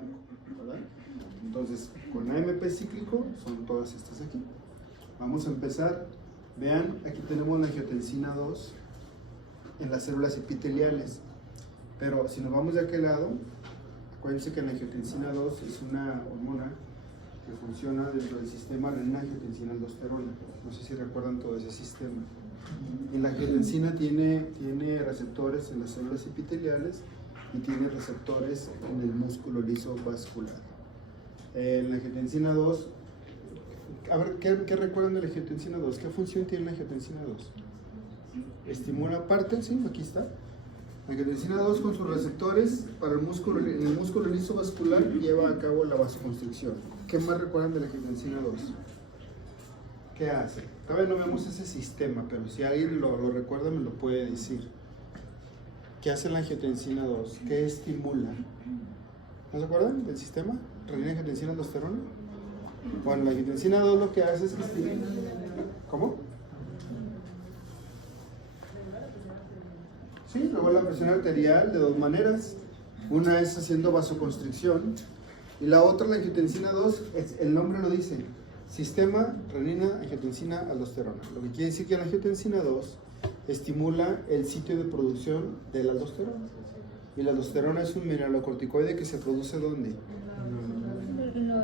blanco, ¿verdad? Entonces, con AMP cíclico son todas estas aquí. Vamos a empezar. Vean, aquí tenemos la angiotensina 2 en las células epiteliales. Pero si nos vamos de aquel lado, acuérdense que la angiotensina 2 es una hormona que funciona dentro del sistema renina-angiotensina-aldosterona. No sé si recuerdan todo ese sistema. Y la angiotensina tiene receptores en las células epiteliales y tiene receptores en el músculo liso vascular. La angiotensina 2, a ver, ¿qué recuerdan de la angiotensina 2? ¿Qué función tiene la angiotensina 2? Estimula parte, sí, aquí está. La angiotensina 2 con sus receptores para el músculo, en el músculo liso vascular lleva a cabo la vasoconstricción. ¿Qué más recuerdan de la angiotensina 2? ¿Qué hace? Todavía no vemos ese sistema, pero si alguien lo recuerda me lo puede decir. ¿Qué hace la angiotensina 2? ¿Qué estimula? ¿No se acuerdan del sistema? ¿Renina, angiotensina, aldosterona? Bueno, la angiotensina 2 lo que hace es que estimula. ¿Cómo? Sí, regula la presión arterial de dos maneras. Una es haciendo vasoconstricción y la otra, la angiotensina 2, el nombre lo dice, sistema renina, angiotensina, aldosterona. Lo que quiere decir que la angiotensina 2 estimula el sitio de producción de la aldosterona. Y la aldosterona es un mineralocorticoide que se produce ¿dónde?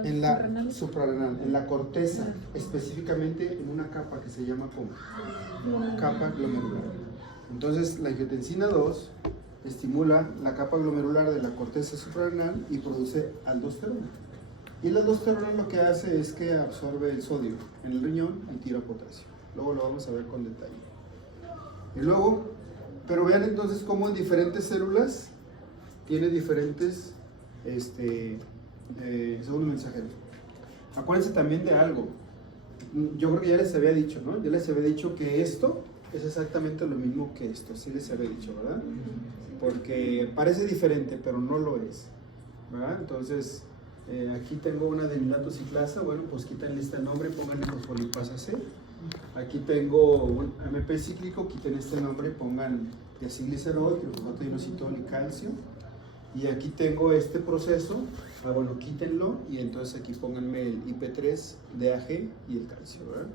En la suprarrenal, en la corteza, específicamente en una capa que se llama ¿cómo? Capa glomerular. Entonces, la angiotensina 2 estimula la capa glomerular de la corteza suprarrenal y produce aldosterona. Y la aldosterona lo que hace es que absorbe el sodio en el riñón y tira potasio. Luego lo vamos a ver con detalle. Y luego, pero vean entonces cómo en diferentes células tiene diferentes segundo mensajero. Acuérdense también de algo. Yo creo que ya les había dicho, ¿no? Ya les había dicho que esto es exactamente lo mismo que esto. Sí les había dicho, ¿verdad? Porque parece diferente, pero no lo es, ¿verdad? Entonces, aquí tengo una adenilato ciclasa. Bueno, pues quítenle este nombre, pónganle fosfolipasa C. Aquí tengo un AMP cíclico, quiten este nombre, pongan diacilglicerol, trifosfato inositol y calcio. Y aquí tengo este proceso, bueno, quítenlo y entonces aquí pónganme el IP3, DAG y el calcio, ¿verdad?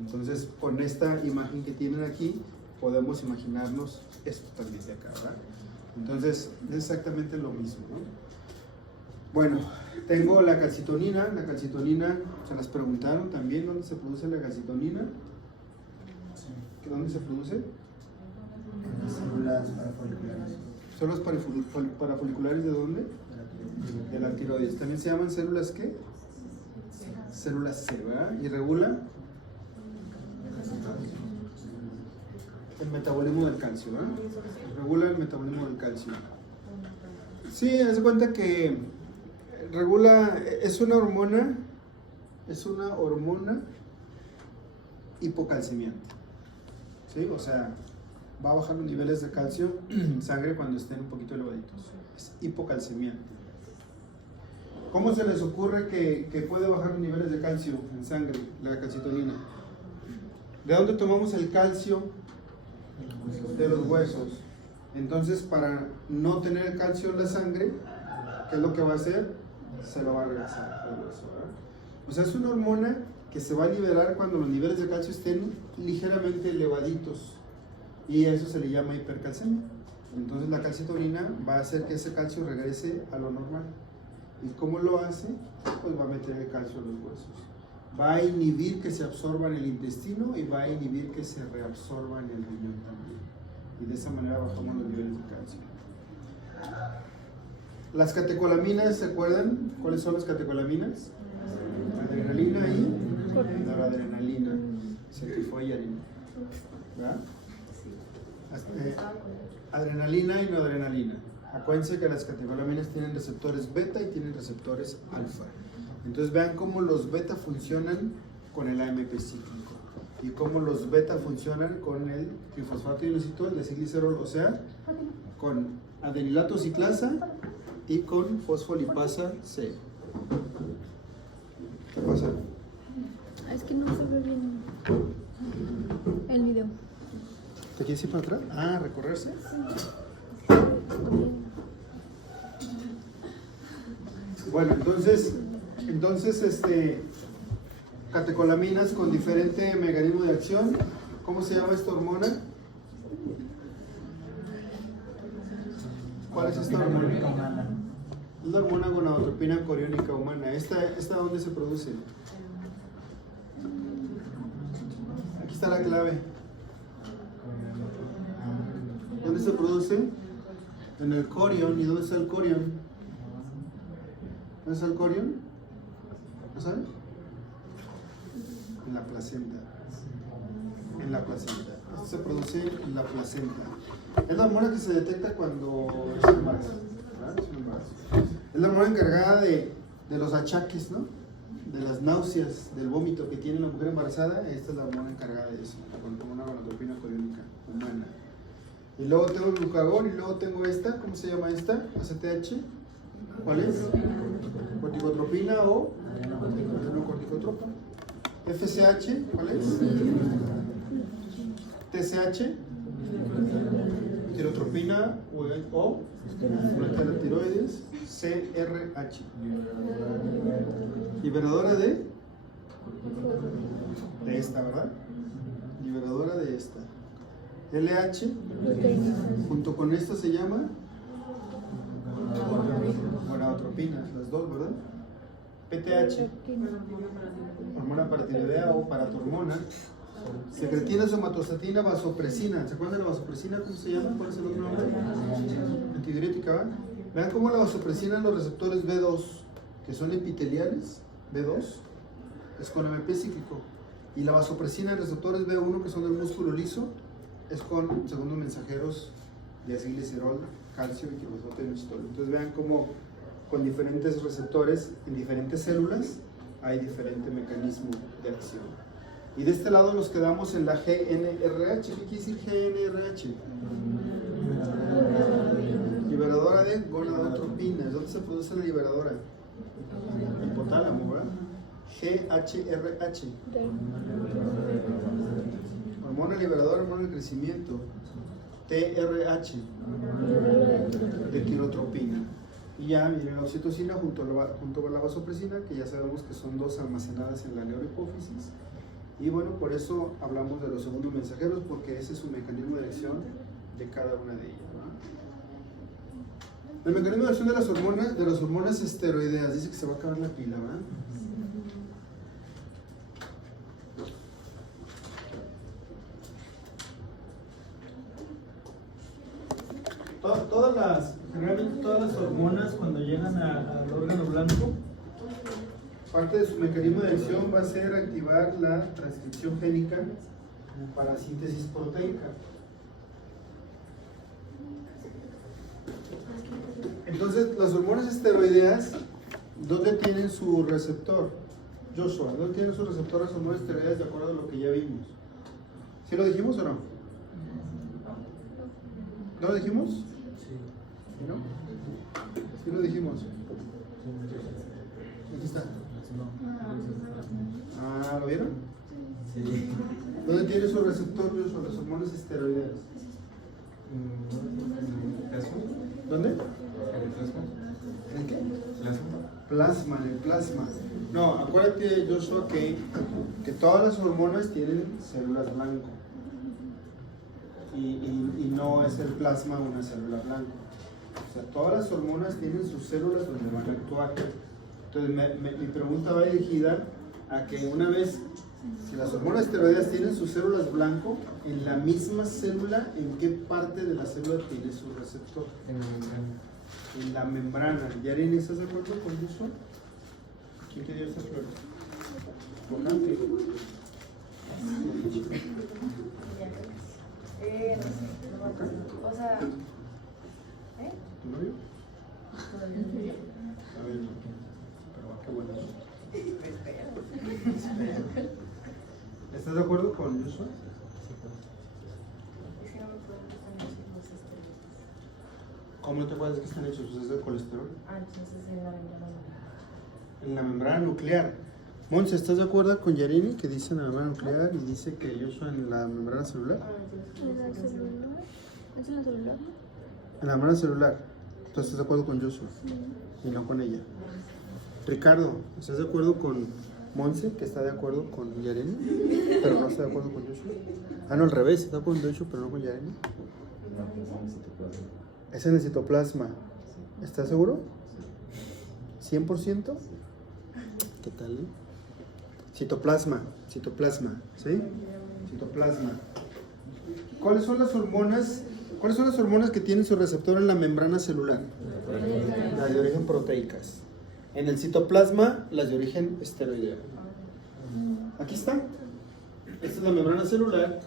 Entonces, con esta imagen que tienen aquí, podemos imaginarnos esto también de acá, ¿verdad? Entonces, es exactamente lo mismo, ¿no? Bueno, tengo la calcitonina. La calcitonina, se las preguntaron también, ¿dónde se produce la calcitonina? ¿Dónde se produce? En las células parafoliculares. ¿Células parafoliculares de dónde? De la tiroides. ¿También se llaman células qué? Células C, ¿verdad? ¿Y regula? El metabolismo del calcio, ¿verdad? Regula el metabolismo del calcio. Sí, haz de cuenta que regula, es una hormona hipocalcemiante. ¿Sí? O sea, va a bajar los niveles de calcio en sangre cuando estén un poquito elevaditos. Es hipocalcemiante. ¿Cómo se les ocurre que puede bajar los niveles de calcio en sangre, la calcitonina? ¿De dónde tomamos el calcio? De los huesos. Entonces, para no tener el calcio en la sangre, ¿qué es lo que va a hacer? Se lo va a regresar al hueso, ¿verdad? O sea, es una hormona que se va a liberar cuando los niveles de calcio estén ligeramente elevaditos. Y eso se le llama hipercalcemia. Entonces la calcitonina va a hacer que ese calcio regrese a lo normal. ¿Y cómo lo hace? Pues va a meter el calcio en los huesos. Va a inhibir que se absorba en el intestino y va a inhibir que se reabsorba en el riñón también. Y de esa manera bajamos los niveles de calcio. Las catecolaminas, ¿se acuerdan? ¿Cuáles son las catecolaminas? Adrenalina y noradrenalina. Cetifoiarina. ¿Verdad? Adrenalina y noradrenalina. Acuérdense que las catecolaminas tienen receptores beta y tienen receptores alfa. Entonces vean cómo los beta funcionan con el AMP cíclico y cómo los beta funcionan con el trifosfato inositol, diacilglicerol, o sea, con adenilato ciclasa y con fosfolipasa C. ¿Qué pasa? Es que no se ve bien el video. ¿Te quieres ir para atrás? Ah, ¿recorrerse? Bueno, entonces catecolaminas con diferente mecanismo de acción. ¿Cómo se llama esta hormona? ¿Cuál es esta hormona? humana. Es la hormona gonadotropina coriónica humana. ¿Esta dónde se produce? Aquí está la clave. ¿Dónde se produce? En el corión. ¿Y dónde está el corión? ¿Dónde está el corión? ¿No saben? En la placenta. En la placenta. Esto se produce en la placenta. Es la hormona que se detecta cuando es un embarazo, ¿verdad? Es un embarazo. Es la hormona encargada de los achaques, ¿no? De las náuseas, del vómito que tiene la mujer embarazada. Esta es la hormona encargada de eso, la hormona gonadotropina coriónica humana. Y luego tengo el glucagón y luego tengo esta, ¿cómo se llama esta? ACTH. ¿Cuál es? Corticotropina o adrenocorticotropa. FSH, ¿cuál es? TSH, tirotropina o la tiroides, CRH. Liberadora de esta, ¿verdad? Liberadora de esta. LH, junto con esta se llama gonadotropinas, las dos, ¿verdad? PTH, hormona paratiroidea o paratormona. Secretina, somatostatina, vasopresina. ¿Se acuerdan de la vasopresina? ¿Cómo se llama? ¿Cuál es el otro nombre? Antidiurética, ¿va? Vean cómo la vasopresina en los receptores B2, que son epiteliales, B2, es con AMP cíclico. Y la vasopresina en receptores B1, que son del músculo liso, es con segundos mensajeros de acilglicerol, calcio y quirosoto y inositol. Entonces vean cómo con diferentes receptores en diferentes células hay diferente mecanismo de acción. Y de este lado nos quedamos en la GNRH. ¿Qué quiere decir GNRH? Liberadora de gonadotropinas. ¿Dónde se produce la liberadora? El hipotálamo, ¿verdad? GHRH. Hormona liberadora, hormona del crecimiento. TRH. De tirotropina. Y ya viene la oxitocina junto a la vasopresina, que ya sabemos que son dos almacenadas en la neurohipófisis. Y bueno, por eso hablamos de los segundos mensajeros, porque ese es su mecanismo de acción de cada una de ellas, ¿no? El mecanismo de acción de las hormonas esteroideas, dice que se va a acabar la pila, ¿verdad? Generalmente todas las hormonas cuando llegan al órgano blanco, parte de su mecanismo de acción va a ser activar la transcripción génica para síntesis proteica. Entonces, las hormonas esteroideas, ¿dónde tienen su receptor? Joshua, ¿dónde tienen su receptor las hormonas esteroideas de acuerdo a lo que ya vimos? ¿Sí lo dijimos o no? ¿No lo dijimos? ¿Sí, no? Sí lo dijimos. Aquí está. Ah, ¿lo vieron? Sí. ¿Dónde tiene su receptor Joshua, las hormonas esteroideas? ¿Dónde? ¿En el qué? Plasma, en el plasma. No, acuérdate, Joshua, que todas las hormonas tienen células blanco. Y no es el plasma una célula blanca. O sea, todas las hormonas tienen sus células donde van a actuar. Entonces, mi pregunta va dirigida a que una vez, si las hormonas esteroideas tienen sus células blanco, en la misma célula, ¿en qué parte de la célula tiene su receptor? En la membrana. ¿Yarin, estás de acuerdo con eso? ¿Quién te dio esta flor? ¿Con Ángel? O sea, ¿Tu novio? A ver, pero qué bueno. ¿Estás de acuerdo con Joshua? ¿Cómo no te acuerdas de qué están hechos? Pues es de colesterol. Entonces en la membrana. En la membrana nuclear. Monse, ¿estás de acuerdo con Yarini que dice en la membrana nuclear y dice que Joshua en la membrana celular? ¿En la celular? ¿Es en la celular? En la membrana celular. ¿Tú estás de acuerdo con Joshua? Y no con ella. Ricardo, ¿estás de acuerdo con Monse, que está de acuerdo con Yareni, pero no está de acuerdo con Joshua? Ah, no, al revés, está de acuerdo con Joshua, pero no con Yareni. Es en el citoplasma. ¿Estás seguro? ¿100%? ¿Qué tal? Citoplasma, ¿sí? Citoplasma. ¿Cuáles son las hormonas? ¿Cuáles son las hormonas que tienen su receptor en la membrana celular? Las de origen proteicas. En el citoplasma, las de origen esteroideo. Aquí está. Esta es la membrana celular.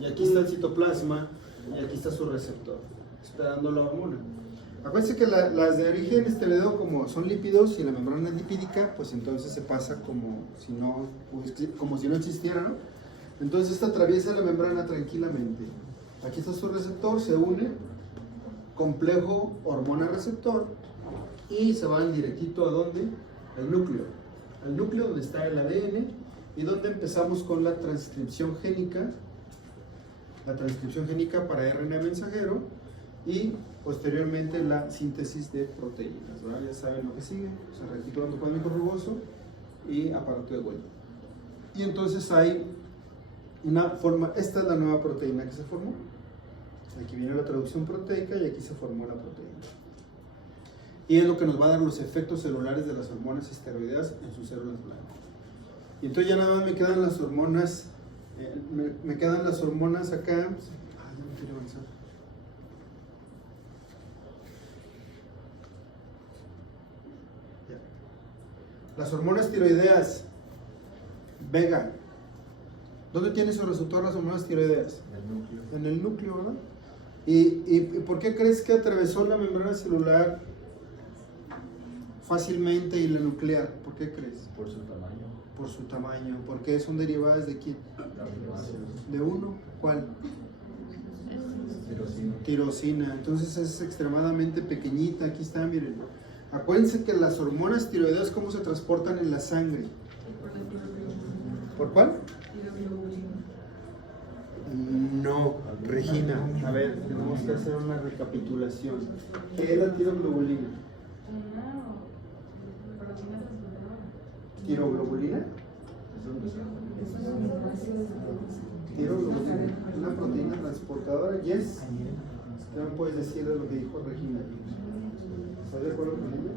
Y aquí está el citoplasma. Y aquí está su receptor, esperando la hormona. Acuérdense que las de origen esteroideo, como son lípidos y la membrana es lipídica, pues entonces se pasa como si no existiera, ¿no? Entonces esta atraviesa la membrana tranquilamente. Aquí está su receptor, se une, complejo hormona-receptor, y se van directito ¿a dónde? Al núcleo. Al núcleo donde está el ADN y donde empezamos con la transcripción génica. La transcripción génica para RNA mensajero y posteriormente la síntesis de proteínas, ¿verdad? Ya saben lo que sigue, o sea, retículo endoplasmático rugoso y aparato de Golgi. Y entonces hay una forma, esta es la nueva proteína que se formó. Aquí viene la traducción proteica y aquí se formó la proteína. Y es lo que nos va a dar los efectos celulares de las hormonas esteroideas en sus células blancas. Y entonces ya nada más me quedan las hormonas, me quedan las hormonas acá. Ya no quiero avanzar. Ya. Las hormonas tiroideas, Vega. ¿Dónde tiene su receptor las hormonas tiroideas? En el núcleo, ¿verdad? ¿Y por qué crees que atravesó la membrana celular fácilmente y la nuclear? ¿Por qué crees? Por su tamaño. Por su tamaño. ¿Por qué son derivadas de quién? ¿De uno? ¿Cuál? Tirosina. Tirosina. Entonces es extremadamente pequeñita. Aquí está, miren. Acuérdense que las hormonas tiroideas, ¿cómo se transportan en la sangre? ¿Por cuál? No, Regina. A ver, tenemos que hacer una recapitulación. ¿Qué es la tiroglobulina? ¿Tiroglobulina? Tiroglobulina. ¿Una proteína transportadora? Yes. ¿Qué me puedes decir de lo que dijo Regina? ¿Estás de acuerdo con ella?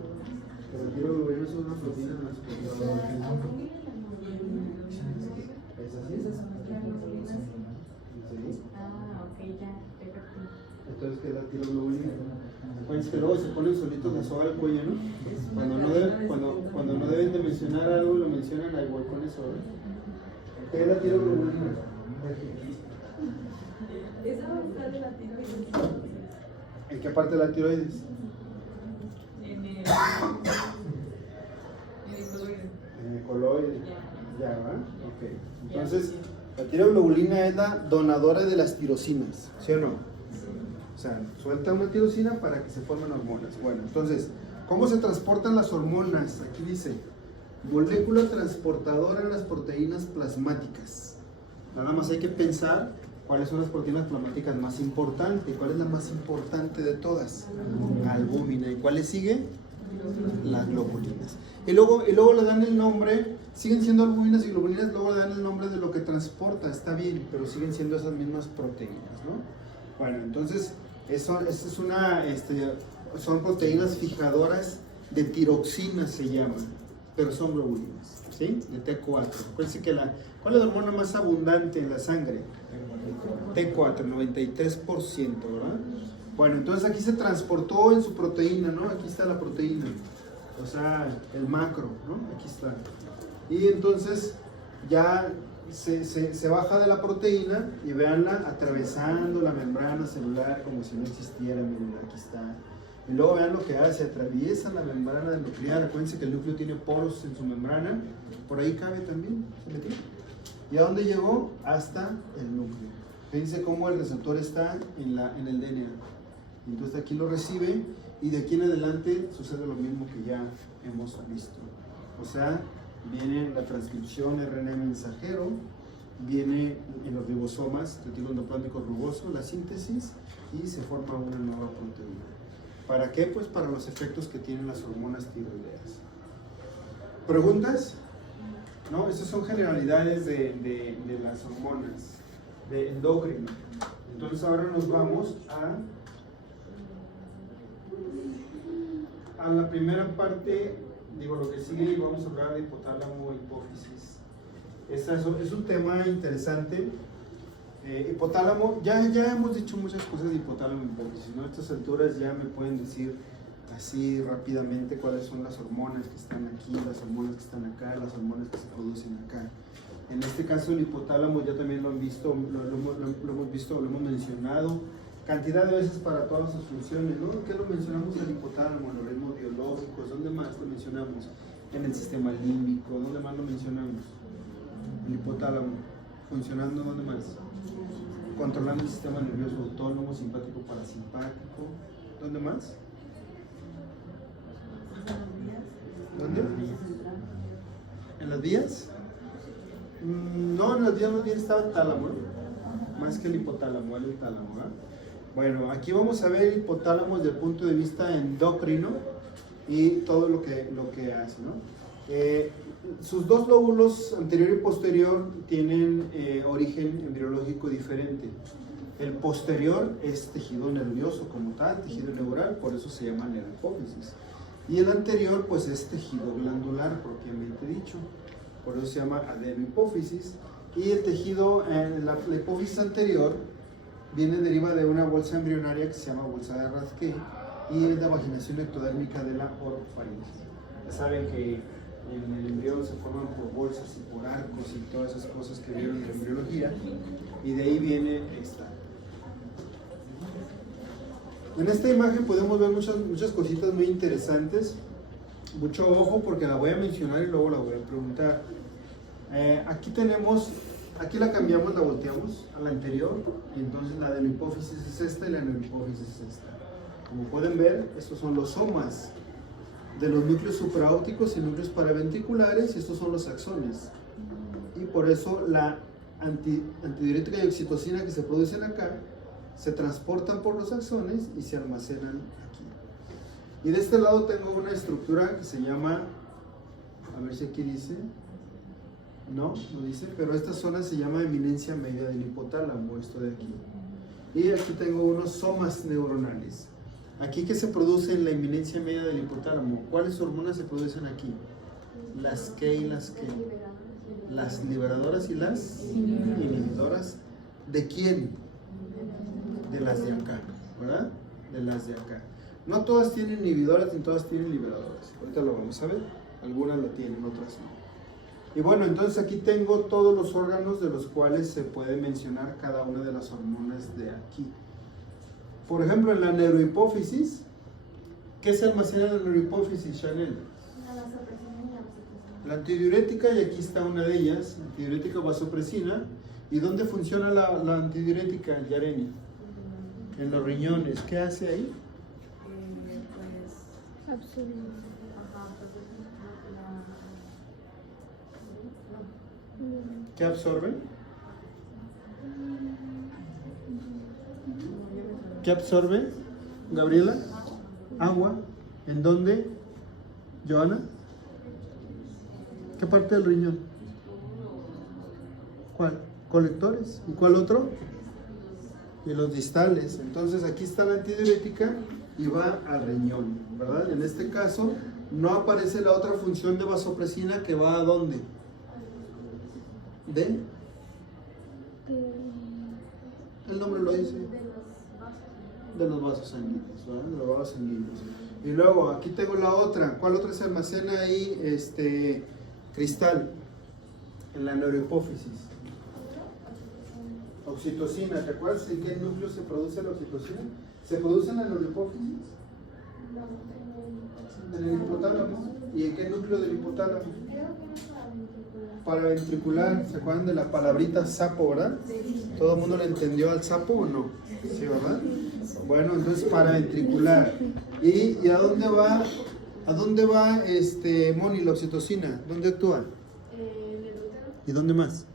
Que la tiroglobulina es una proteína transportadora. ¿Es así? ¿Sí? Ah, ok, ya, perfecto. Entonces, ¿qué es la tiroglobulina? Acuérdense que luego se ponen solitos la soga al cuello, ¿no? Cuando no deben de mencionar algo, lo mencionan, ahí voy con eso, ¿verdad? ¿Qué es la tiroglobulina? Esa va a estar de la tiroides. ¿En qué parte de la tiroides? En el coloide. En el coloide. Ya, ¿verdad? Ok. Entonces, la tiroglobulina es la donadora de las tirosinas, ¿sí o no? O sea, suelta una tirosina para que se formen hormonas. Bueno, entonces, ¿cómo se transportan las hormonas? Aquí dice, molécula transportadora en las proteínas plasmáticas. Nada más hay que pensar cuáles son las proteínas plasmáticas más importantes. ¿Cuál es la más importante de todas? Albúmina. ¿Y cuáles sigue? Las globulinas. Y luego le dan el nombre, siguen siendo albuminas y globulinas, luego le dan el nombre de lo que transporta, está bien, pero siguen siendo esas mismas proteínas, ¿no? Bueno, entonces, son proteínas fijadoras de tiroxina, se llaman, pero son globulinas, ¿sí? De T4. Acuérdense que ¿cuál es la hormona más abundante en la sangre? T4, 93%, ¿verdad? Bueno, entonces aquí se transportó en su proteína, ¿no? Aquí está la proteína, o sea, el macro, ¿no? Aquí está. Y entonces ya se baja de la proteína y véanla atravesando la membrana celular como si no existiera, miren, aquí está. Y luego vean lo que hace, atraviesa la membrana nuclear. Acuérdense que el núcleo tiene poros en su membrana, por ahí cabe también, ¿se metió? ¿Y a dónde llegó? Hasta el núcleo. Fíjense cómo el receptor está en el DNA. Entonces aquí lo recibe y de aquí en adelante sucede lo mismo que ya hemos visto. O sea, viene la transcripción RNA mensajero, viene en los ribosomas, retículo endoplasmático rugoso, la síntesis y se forma una nueva proteína. ¿Para qué? Pues para los efectos que tienen las hormonas tiroideas. ¿Preguntas? No, esas son generalidades de las hormonas, de endocrino. Entonces ahora nos vamos a la primera parte, digo lo que sigue, y vamos a hablar de hipotálamo e hipófisis. Es un tema interesante. Hipotálamo, ya hemos dicho muchas cosas de hipotálamo e hipófisis, ¿no? A estas alturas ya me pueden decir así rápidamente cuáles son las hormonas que están aquí, las hormonas que están acá, las hormonas que se producen acá. En este caso el hipotálamo ya también lo han visto, lo hemos visto, lo hemos mencionado cantidad de veces para todas sus funciones, ¿no? ¿Qué lo mencionamos el hipotálamo? En los ritmos biológicos, ¿dónde más lo mencionamos? En el sistema límbico, ¿dónde más lo mencionamos? El hipotálamo, funcionando, ¿dónde más? Controlando el sistema nervioso autónomo, simpático, parasimpático, ¿dónde más? ¿Dónde? ¿En las vías? No, en las vías más bien estaba el tálamo, ¿no? Más que el hipotálamo, el tálamo, ¿eh? Bueno, aquí vamos a ver el hipotálamo desde el punto de vista endocrino y todo lo que hace, ¿no? Sus dos lóbulos, anterior y posterior, tienen origen embriológico diferente. El posterior es tejido nervioso como tal, tejido neural, por eso se llama neurohipófisis. Y el anterior, pues, es tejido glandular, propiamente dicho, por eso se llama adenohipófisis. Y el tejido, la hipófisis anterior, deriva de una bolsa embrionaria que se llama bolsa de Rathke y es la vaginación ectodérmica de la orofaringe. Ya saben que en el embrión se forman por bolsas y por arcos y todas esas cosas que vieron en la embriología, y de ahí viene esta. En esta imagen podemos ver muchas cositas muy interesantes. Mucho ojo porque la voy a mencionar y luego la voy a preguntar. Aquí la cambiamos, la volteamos a la anterior, y entonces la adenohipófisis es esta y la neurohipófisis es esta. Como pueden ver, estos son los somas de los núcleos supraópticos y núcleos paraventriculares, y estos son los axones. Y por eso la antidiurética y oxitocina que se producen acá se transportan por los axones y se almacenan aquí. Y de este lado tengo una estructura que se llama, a ver si aquí dice, no dice, pero esta zona se llama eminencia media del hipotálamo, esto de aquí. Y aquí tengo unos somas neuronales. Aquí, ¿qué se produce en la eminencia media del hipotálamo? ¿Cuáles hormonas se producen aquí? Las que y las que. Las liberadoras y las inhibidoras. ¿De quién? De las de acá, ¿verdad? De las de acá. No todas tienen inhibidoras ni todas tienen liberadoras. Ahorita lo vamos a ver. Algunas lo tienen, otras no. Y bueno, entonces aquí tengo todos los órganos de los cuales se puede mencionar cada una de las hormonas de aquí. Por ejemplo, en la neurohipófisis, ¿qué se almacena en la neurohipófisis, Chanel? La antidiurética, y aquí está una de ellas, antidiurética vasopresina. ¿Y dónde funciona la antidiurética, Yareni? En los riñones. ¿Qué hace ahí? ¿Qué absorbe? ¿Qué absorbe, Gabriela? Agua. ¿En dónde, Joana? ¿Qué parte del riñón? ¿Cuál? Colectores. ¿Y cuál otro? Y los distales. Entonces aquí está la antidiurética y va al riñón, ¿verdad? En este caso no aparece la otra función de vasopresina, que va ¿a dónde? El nombre lo dice. De los vasos sanguíneos, ¿verdad? De los vasos sanguíneos. Y luego aquí tengo la otra. ¿Cuál otra se almacena ahí? Cristal. En la neurohipófisis. Oxitocina. ¿Te acuerdas en qué núcleo se produce la oxitocina? ¿Se produce en la neurohipófisis? En el hipotálamo. ¿Y en qué núcleo del hipotálamo? Paraventricular. ¿Se acuerdan de la palabrita sapo, verdad? ¿Todo el mundo le entendió al sapo o no? Sí, ¿verdad? Bueno, entonces paraventricular. ¿Y a dónde va? ¿A dónde va Moni, la oxitocina? ¿Dónde actúa? ¿Y dónde más?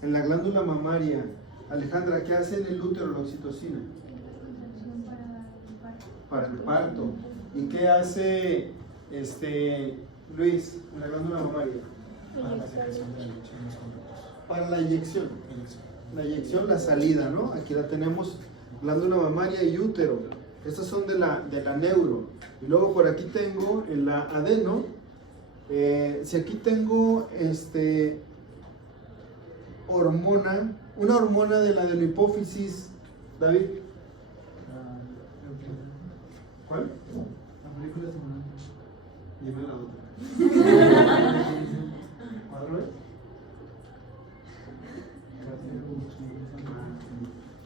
En la glándula mamaria. Alejandra, ¿qué hace en el útero la oxitocina? Para el parto. ¿Y qué hace Luis en la glándula mamaria? Para la secreción de leche en los conductos. Para la inyección. La inyección, la salida, ¿no? Aquí la tenemos, glándula mamaria y útero. Estas son de la neuro. Y luego por aquí tengo en la adeno. Si aquí tengo hormona, una hormona de la adenohipófisis, David. ¿Cuál? La película semanal. Dime la otra. ¿Otra vez?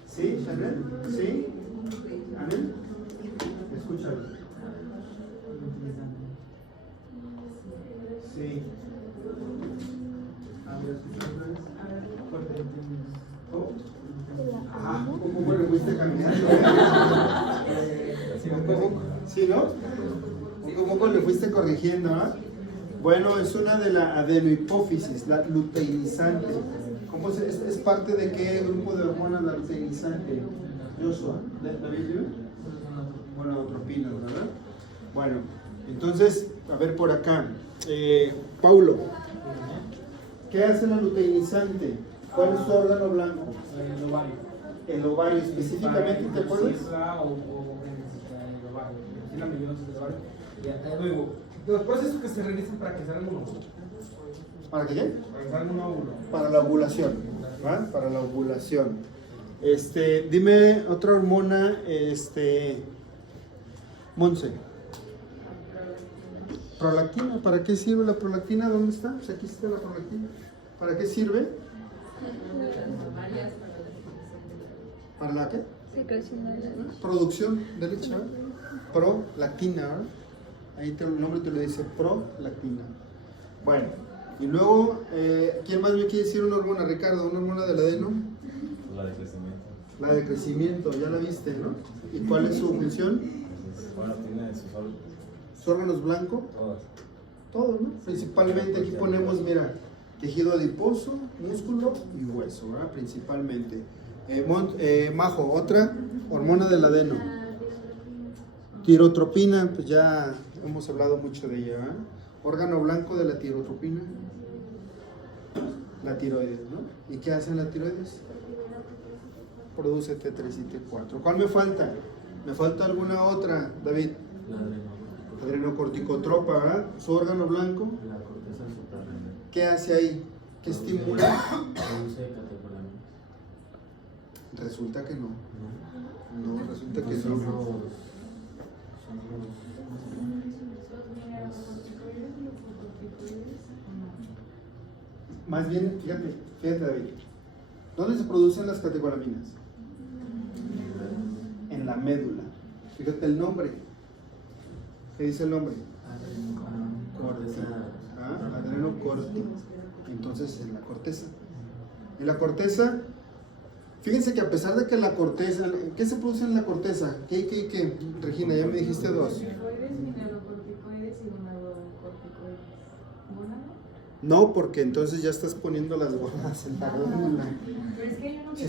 ¿Sí, Chanel? ¿Sí? ¿Amén? Escúchalo. Sí. A ver, escúchalo. Oh. Ah, ¿cómo le fuiste caminando? ¿Sí, no? ¿Cómo le fuiste corrigiendo? Bueno, es una de la adenohipófisis, la luteinizante. ¿Cómo es parte de qué grupo de hormonas la luteinizante? Joshua, ¿David? Gonadotropinas, ¿verdad? Bueno, entonces, a ver por acá. Paulo, ¿qué hace la luteinizante? ¿Cuál es su órgano blanco? El ovario. El ovario, específicamente, ¿te acuerdas? El ovario. Sí, la meliosis del ovario. Y luego, los procesos que se realizan para que salga un óvulo. ¿Para qué? Para que salga un óvulo. Para la ovulación, ¿va? Para la ovulación. Dime otra hormona, Monse. Prolactina, ¿para qué sirve la prolactina? ¿Dónde está? Pues aquí está la prolactina. ¿Para qué sirve? ¿Para la qué? Secreción de la leche. Producción de leche, ¿verdad? Prolactina, ¿verdad? Ahí el nombre te lo dice, prolactina. Bueno, y luego, ¿quién más me quiere decir una hormona, Ricardo? ¿Una hormona del adeno? La de crecimiento. La de crecimiento, ya la viste, ¿no? ¿Y cuál es su función? Bueno, tiene ¿Sus órganos blancos? todas. Todo, ¿no? Principalmente aquí ponemos, mira, tejido adiposo, músculo y hueso, ¿verdad? Principalmente. Majo, otra hormona del adeno. Tirotropina, pues ya hemos hablado mucho de ella, ¿verdad? Órgano blanco de la tirotropina. La tiroides, ¿no? ¿Y qué hacen la tiroides? Produce T3 y T4. ¿Cuál me falta? ¿Me falta alguna otra, David? La Adrenocorticotropa, ¿verdad? Su órgano blanco. la corteza suprarrenal. ¿Qué hace ahí? ¿Qué estimula? Produce catecolaminas. Resulta que no. ¿No? No, resulta que Son no. los... Más bien, fíjate David. ¿Dónde se producen las catecolaminas? En la médula. Fíjate el nombre. ¿Qué dice el nombre? Corteza. Adrenocortico. Entonces, en la corteza. En la corteza, fíjense que a pesar de que la corteza, ¿qué se produce en la corteza? ¿Qué? Regina, ya me dijiste dos. Corticoides, mineralocorticoides y gonadocorticoides. ¿Gónado? No, porque entonces ya estás poniendo las bolas en la glándula. Pero es que hay uno que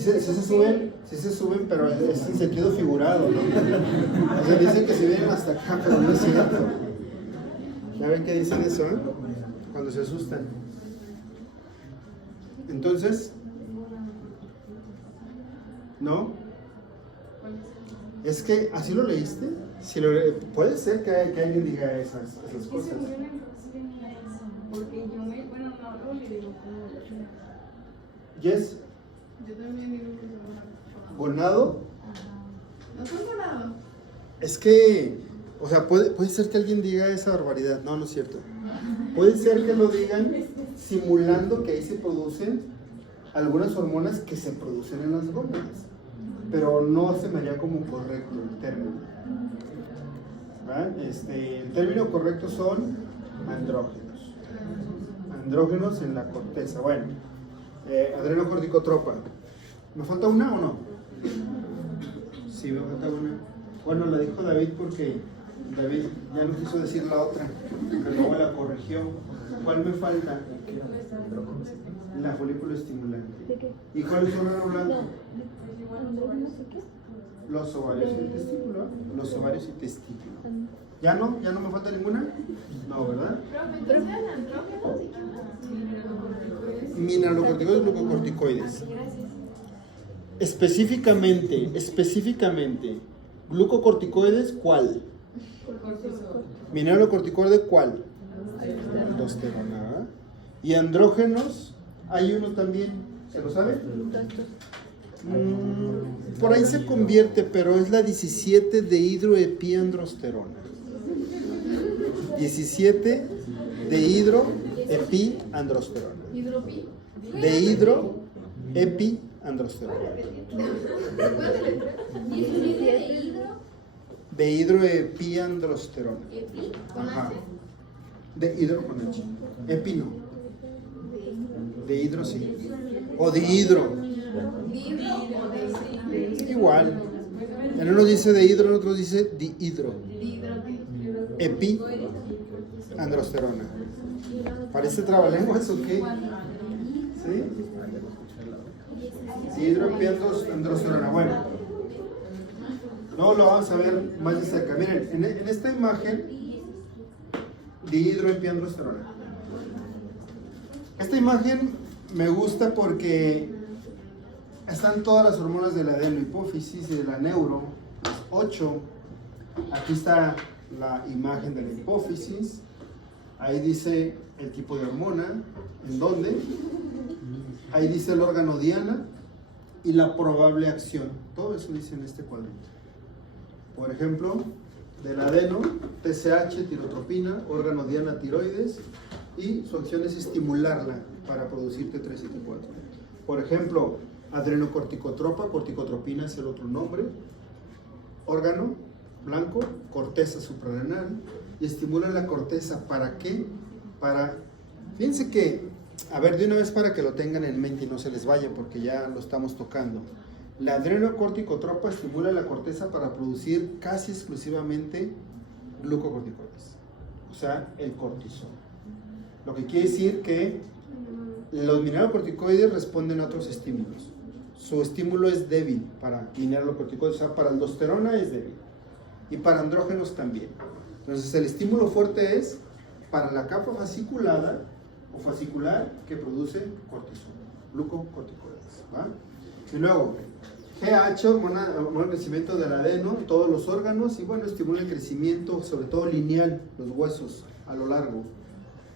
Sí se suben, pero es en sentido figurado, ¿no? O sea, dicen que se vienen hasta acá, pero no es cierto. ¿Ya ven que dicen eso, eh? Cuando se asustan. Entonces, ¿no? Es que, ¿así lo leíste? Si puede ser que alguien diga esas Es que cosas. según yo en el sí venía eso. Porque yo no le digo como. Yes, Yo también digo que se gonado. ¿No son morados? Es que, o sea, puede ser que alguien diga esa barbaridad. No, no es cierto. Puede ser que lo digan simulando que ahí se producen algunas hormonas que se producen en las gónadas. Pero no se me haría como correcto el término. ¿verdad? El término correcto son andrógenos. Andrógenos en la corteza. Bueno, adrenocorticotropa. ¿Me falta una o no? Sí, me falta una. Bueno, la dijo David porque David ya no quiso decir la otra, pero luego la corrigió. ¿Cuál me falta? La folículo estimulante. ¿De qué? ¿Y cuál es el órgano blanco? ¿Andrógenos y qué? Los ovarios y el testículo. Los ovarios y testículo. And- ¿Ya no? ¿Ya no me falta ninguna? No, ¿verdad? Profe, ¿qué sean andrógenos y qué más? Mineralocorticoides, glucocorticoides. Específicamente, glucocorticoides, ¿cuál? Mineralocorticoide, ¿cuál? Aldosterona, ¿verdad? Y andrógenos, hay uno también, ¿se lo sabe? Por ahí se convierte, pero es la 17 de hidroepiandrosterona. 17 de hidroepiandrosterona. Hidropi. De hidroepiandrosterona. De hidroepiandrosterona. Ajá. De hidro con H. Epi no. De hidro sí. O de hidro. Igual. En uno dice de hidro, en otro dice dihidro. Epi androsterona. ¿Parece trabalenguas o qué? ¿Sí? Dihidroepiandrosterona. Bueno. Luego lo vamos a ver más de cerca. Miren, en esta imagen, dihidroepiandrosterona. Esta imagen me gusta porque están todas las hormonas de la adenohipófisis y de la neuro, las 8. Aquí está la imagen de la hipófisis. Ahí dice el tipo de hormona, en dónde. Ahí dice el órgano diana y la probable acción. Todo eso dice en este cuadrito. Por ejemplo, del adeno, TSH, tirotropina, órgano diana, tiroides, y su acción es estimularla para producir T3 y T4. Por ejemplo, adrenocorticotropa, corticotropina es el otro nombre, órgano blanco, corteza suprarrenal, y estimula la corteza. ¿Para qué? Fíjense que, a ver, de una vez para que lo tengan en mente y no se les vaya porque ya lo estamos tocando. La adrenocorticotropa estimula la corteza para producir casi exclusivamente glucocorticoides, o sea, el cortisol. Lo que quiere decir que los mineralocorticoides responden a otros estímulos. Su estímulo es débil para mineralocorticoides, o sea, para aldosterona es débil y para andrógenos también. Entonces, el estímulo fuerte es para la capa fasciculada o fascicular que produce cortisol, glucocorticoides, ¿va? Y luego, GH, hormona de crecimiento del adeno, todos los órganos, y bueno, estimula el crecimiento, sobre todo lineal, los huesos a lo largo.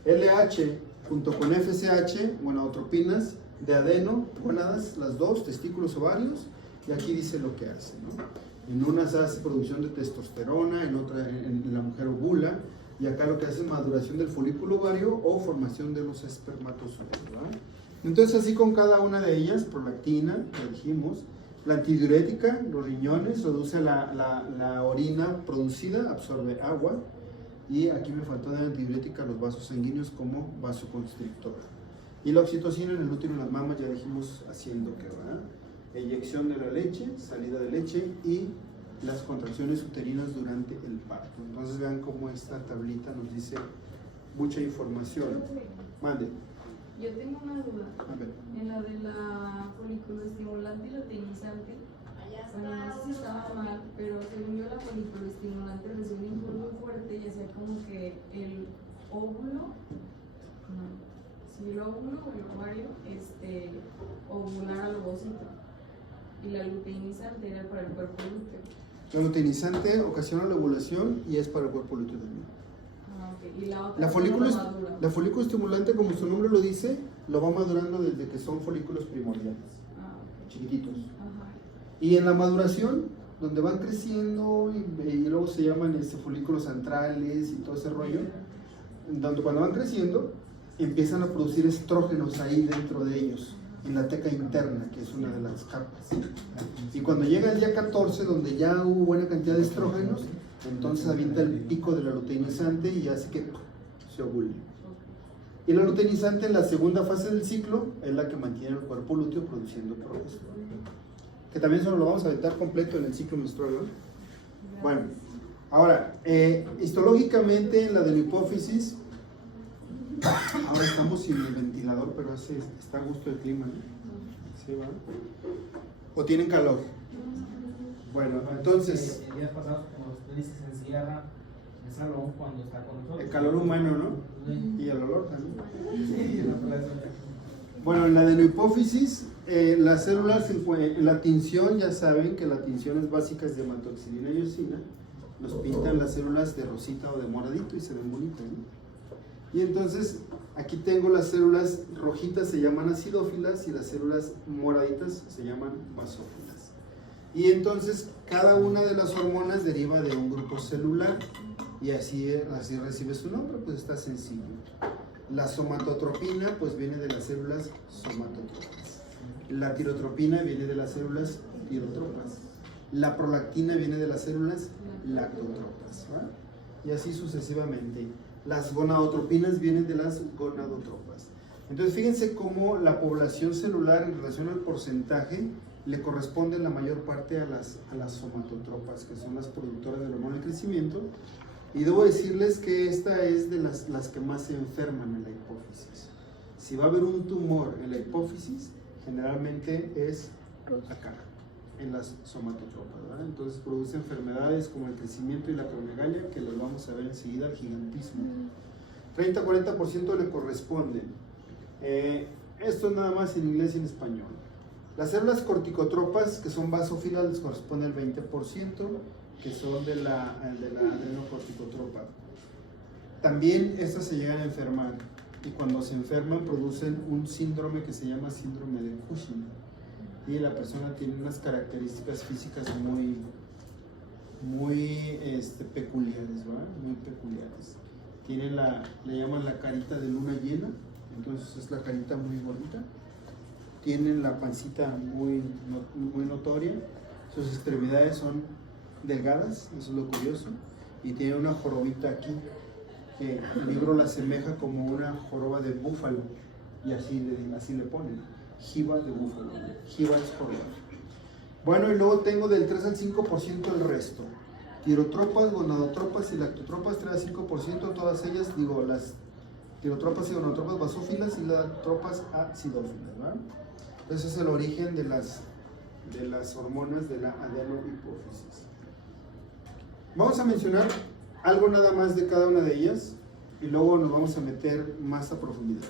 LH, junto con FSH, gonadotropinas de adeno, gonadas, las dos, testículos, ovarios, y aquí dice lo que hace, ¿no? En unas hace producción de testosterona, en otra, en la mujer ovula, y acá lo que hace es maduración del folículo ovario o formación de los espermatozoides, ¿verdad? Entonces, así con cada una de ellas, prolactina, lo dijimos, la antidiurética, los riñones, reduce la orina producida, absorbe agua, y aquí me faltó de antidiurética los vasos sanguíneos como vasoconstrictor. Y la oxitocina en el útero y las mamas, ya dijimos haciendo que, ¿verdad? Eyección de la leche, salida de leche y las contracciones uterinas durante el parto. Entonces vean cómo esta tablita nos dice mucha información. Mande. Yo tengo una duda. A ver. En la de la folículo estimulante y luteinizante, bueno, no sé si estaba mal, pero según yo la folículo estimulante recibe un impulso muy fuerte y hacía como que el óvulo, no, si el óvulo o el ovario, ovulara al ovocito. Y la luteinizante era para el cuerpo lúteo. La luteinizante ocasiona la ovulación y es para el cuerpo lúteo también. Ah, ok. Y la otra La folículo, no madura. la folículo estimulante, como su nombre lo dice, lo va madurando desde que son folículos primordiales, Ah, ok. chiquititos. Ajá. Y en la maduración, donde van creciendo y luego se llaman folículos centrales y todo ese rollo, donde cuando van creciendo, empiezan a producir estrógenos ahí dentro de ellos, en la teca interna, que es una de las capas. Y cuando llega el día 14, donde ya hubo buena cantidad de estrógenos, entonces avienta el pico de la luteinizante y hace que se ovule. Y la luteinizante en la segunda fase del ciclo es la que mantiene el cuerpo lúteo produciendo progesterona. Que también solo lo vamos a aventar completo en el ciclo menstrual, ¿no? Bueno, Ahora, histológicamente en la de la hipófisis, ahora estamos sin el ventilador, pero está a gusto el clima, ¿no? ¿Sí, va? ¿O tienen calor? Bueno, entonces, El día pasado, como usted dice, se encierra en el salón cuando está con nosotros. el calor humano, ¿no? Sí. Y el olor también. Sí, la palabra. Bueno, en la de la hipófisis, las células, la tinción, ya saben que la tinción es básica, es de hematoxilina y eosina. Nos pintan las células de rosita o de moradito y se ven bonitas, ¿no? Y entonces, aquí tengo las células rojitas, se llaman acidófilas, y las células moraditas se llaman basófilas. Y entonces, cada una de las hormonas deriva de un grupo celular, y así recibe su nombre, pues está sencillo. La somatotropina, pues viene de las células somatotropas. La tirotropina viene de las células tirotropas. La prolactina viene de las células lactotropas, ¿va? Y así sucesivamente. Las gonadotropinas vienen de las gonadotropas. Entonces, fíjense cómo la población celular en relación al porcentaje le corresponde la mayor parte a las somatotropas, que son las productoras del hormona del crecimiento. Y debo decirles que esta es de las que más se enferman en la hipófisis. Si va a haber un tumor en la hipófisis, generalmente es acá, en las somatotropas, ¿verdad? Entonces produce enfermedades como el crecimiento y la acromegalia, que las vamos a ver enseguida, el gigantismo. 30-40% le corresponden. Esto es nada más en inglés y en español. Las células corticotropas, que son basófilas, les corresponde el 20%, que son de la adrenocorticotropa. También estas se llegan a enfermar, y cuando se enferman producen un síndrome que se llama síndrome de Cushing, y la persona tiene unas características físicas muy peculiares, ¿verdad? Muy peculiares. Tiene le llaman la carita de luna llena, entonces es la carita muy bonita. Tienen la pancita muy notoria, sus extremidades son delgadas, eso es lo curioso, y tiene una jorobita aquí, que el libro la asemeja como una joroba de búfalo, y así le ponen, jiba de búfalo, jiba es joroba. Bueno, y luego tengo del 3 al 5% el resto, tirotropas, gonadotropas y lactotropas, 3 al 5%, todas ellas, las tirotropas y gonadotropas basófilas y las tropas acidófilas, ¿verdad? Entonces es el origen de las hormonas de la adenopipófisis. Vamos a mencionar algo nada más de cada una de ellas y luego nos vamos a meter más a profundidad.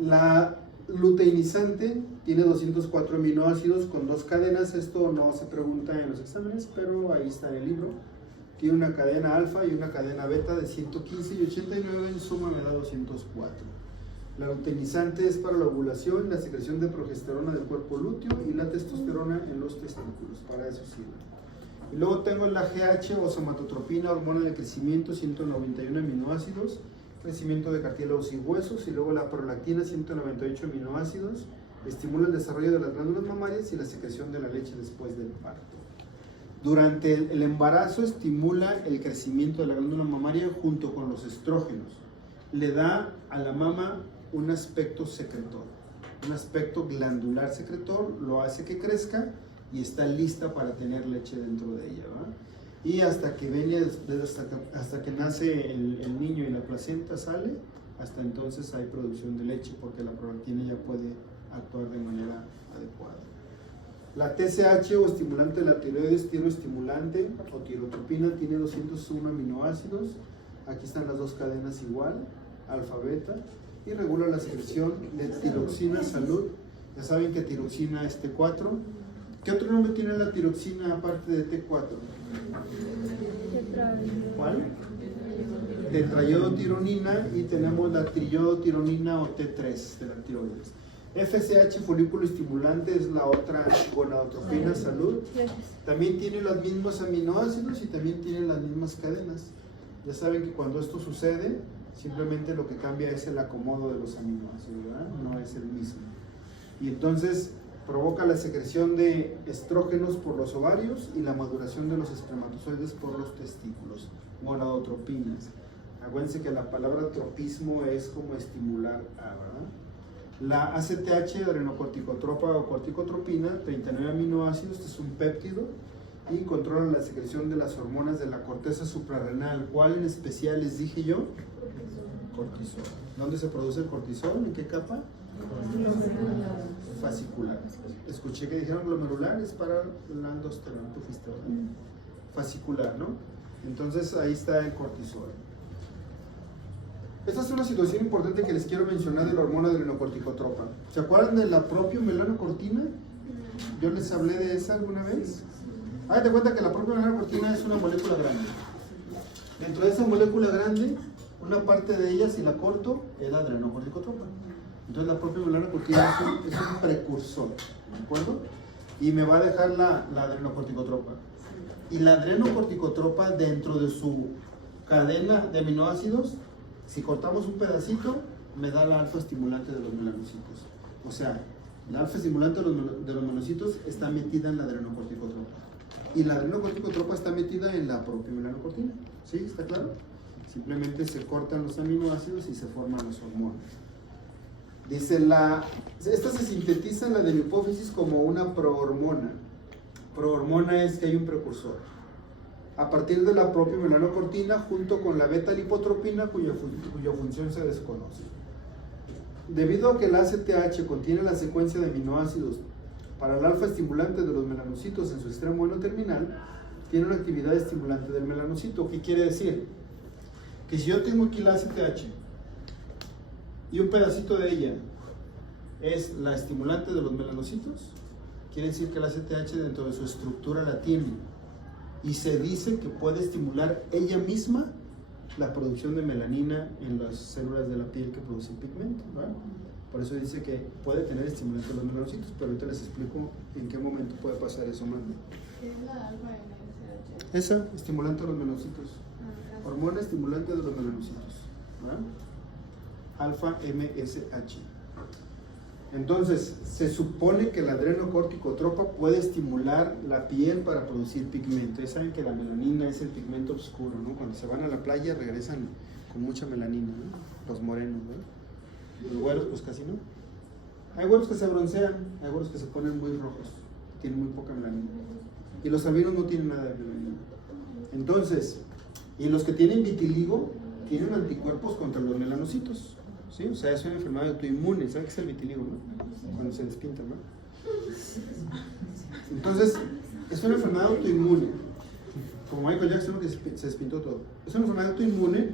La luteinizante tiene 204 aminoácidos con 2 cadenas. Esto no se pregunta en los exámenes, pero ahí está en el libro. Tiene una cadena alfa y una cadena beta de 115 y 89, en suma me da 204. La luteinizante es para la ovulación, la secreción de progesterona del cuerpo lúteo y la testosterona en los testículos, para eso sirve. Y luego tengo la GH o somatotropina, hormona del crecimiento, 191 aminoácidos, crecimiento de cartílagos y huesos, y luego la prolactina, 198 aminoácidos, estimula el desarrollo de las glándulas mamarias y la secreción de la leche después del parto. Durante el embarazo estimula el crecimiento de la glándula mamaria junto con los estrógenos. Le da a la mama un aspecto secretor, un aspecto glandular secretor, lo hace que crezca y está lista para tener leche dentro de ella, ¿verdad? Y hasta que nace el niño y la placenta sale, hasta entonces hay producción de leche porque la prolactina ya puede actuar de manera adecuada. La TSH o estimulante de la tiroides, tiroestimulante o tirotropina, tiene 201 aminoácidos. Aquí están las 2 cadenas igual, alfa, beta, y regula la secreción de tiroxina, salud. Ya saben que tiroxina es T4. ¿Qué otro nombre tiene la tiroxina aparte de T4? ¿Cuál? Tetrayodotironina, y tenemos la triyodotironina o T3 de la tiroides. FSH, folículo estimulante, es la otra gonadotropina, salud. También tiene los mismos aminoácidos y también tiene las mismas cadenas. Ya saben que cuando esto sucede, simplemente lo que cambia es el acomodo de los aminoácidos, ¿verdad? No es el mismo. Y entonces provoca la secreción de estrógenos por los ovarios y la maduración de los espermatozoides por los testículos, gonadotropinas. Acuérdense que la palabra tropismo es como estimular a, ¿verdad? La ACTH, adrenocorticotropa o corticotropina, 39 aminoácidos, este es un péptido, y controla la secreción de las hormonas de la corteza suprarrenal. ¿Cuál en especial les dije yo? Cortisol. ¿Dónde se produce el cortisol? ¿En qué capa? Fascicular. Escuché que dijeron glomerular, es para la aldosterona, tú fuiste, ¿verdad? Fascicular, ¿no? Entonces ahí está el cortisol. Esta es una situación importante que les quiero mencionar de la hormona adrenocorticotropa. ¿Se acuerdan de la propia melanocortina? ¿Yo les hablé de esa alguna vez? Háganse cuenta que la propia melanocortina es una molécula grande. Dentro de esa molécula grande, una parte de ella, si la corto, es la adrenocorticotropa. Entonces la propia melanocortina es un precursor, ¿de acuerdo? Y me va a dejar la adrenocorticotropa. Y la adrenocorticotropa, dentro de su cadena de aminoácidos, si cortamos un pedacito, me da la alfa estimulante de los melanocitos. O sea, la alfa estimulante de los melanocitos está metida en la adrenocorticotropa. Y la adrenocorticotropa está metida en la propia melanocortina. ¿Sí? ¿Está claro? Simplemente se cortan los aminoácidos y se forman las hormonas. Dice esta se sintetiza en la de la hipófisis como una prohormona. Prohormona es que hay un precursor. A partir de la propia melanocortina junto con la beta-lipotropina cuya función se desconoce. Debido a que el ACTH contiene la secuencia de aminoácidos para el alfa estimulante de los melanocitos en su extremo N-terminal, tiene una actividad estimulante del melanocito. ¿Qué quiere decir? Que si yo tengo aquí la ACTH y un pedacito de ella es la estimulante de los melanocitos, quiere decir que la ACTH dentro de su estructura la tiene. Y se dice que puede estimular ella misma la producción de melanina en las células de la piel que producen pigmento, ¿verdad? Por eso dice que puede tener estimulante de los melanocitos, pero ahorita les explico en qué momento puede pasar eso, mando. ¿Qué es la alfa MSH? Esa, estimulante de los melanocitos. Hormona estimulante de los melanocitos, ¿verdad? Alfa MSH. Entonces, se supone que la adrenocorticotropa puede estimular la piel para producir pigmento. Ya saben que la melanina es el pigmento oscuro, ¿no? Cuando se van a la playa regresan con mucha melanina, ¿no? Los morenos, ¿no? Los güeros, pues casi no. Hay güeros que se broncean, hay güeros que se ponen muy rojos, tienen muy poca melanina. Y los albinos no tienen nada de melanina. Entonces, y los que tienen vitiligo tienen anticuerpos contra los melanocitos. ¿Sí? O sea, es una enfermedad autoinmune. ¿Saben qué es el vitiligo, no? Cuando se despinta, ¿no? Entonces, es una enfermedad autoinmune. Como Michael Jackson, que se despintó todo. Es una enfermedad autoinmune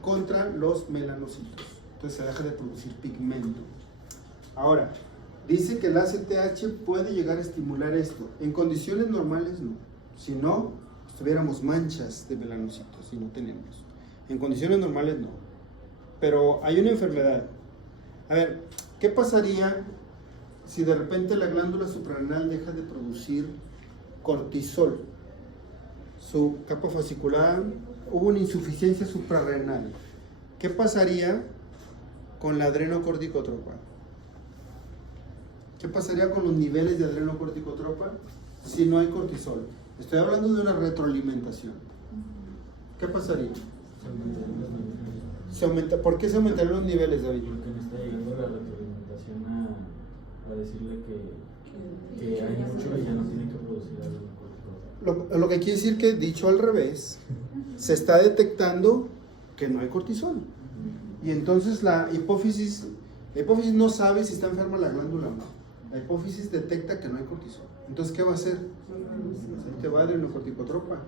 contra los melanocitos. Entonces se deja de producir pigmento. Ahora, dice que el ACTH puede llegar a estimular esto. En condiciones normales, no. Si no, tuviéramos manchas de melanocitos y no tenemos. En condiciones normales, no. Pero hay una enfermedad. A ver, ¿qué pasaría si de repente la glándula suprarrenal deja de producir cortisol? Su capa fascicular, hubo una insuficiencia suprarrenal. ¿Qué pasaría con la adrenocorticotropa? ¿Qué pasaría con los niveles de adrenocorticotropa si no hay cortisol? Estoy hablando de una retroalimentación. ¿Qué pasaría? ¿Por qué se aumentarían los niveles, David? Porque me está llegando la retroalimentación a decirle que hay mucho y ya no tiene que producir adrenocorticotropa. Lo que quiere decir que, dicho al revés, se está detectando que no hay cortisol. Y entonces la hipófisis no sabe si está enferma la glándula o no. La hipófisis detecta que no hay cortisol. Entonces, ¿qué va a hacer? Ahí te va adrenocorticotropa.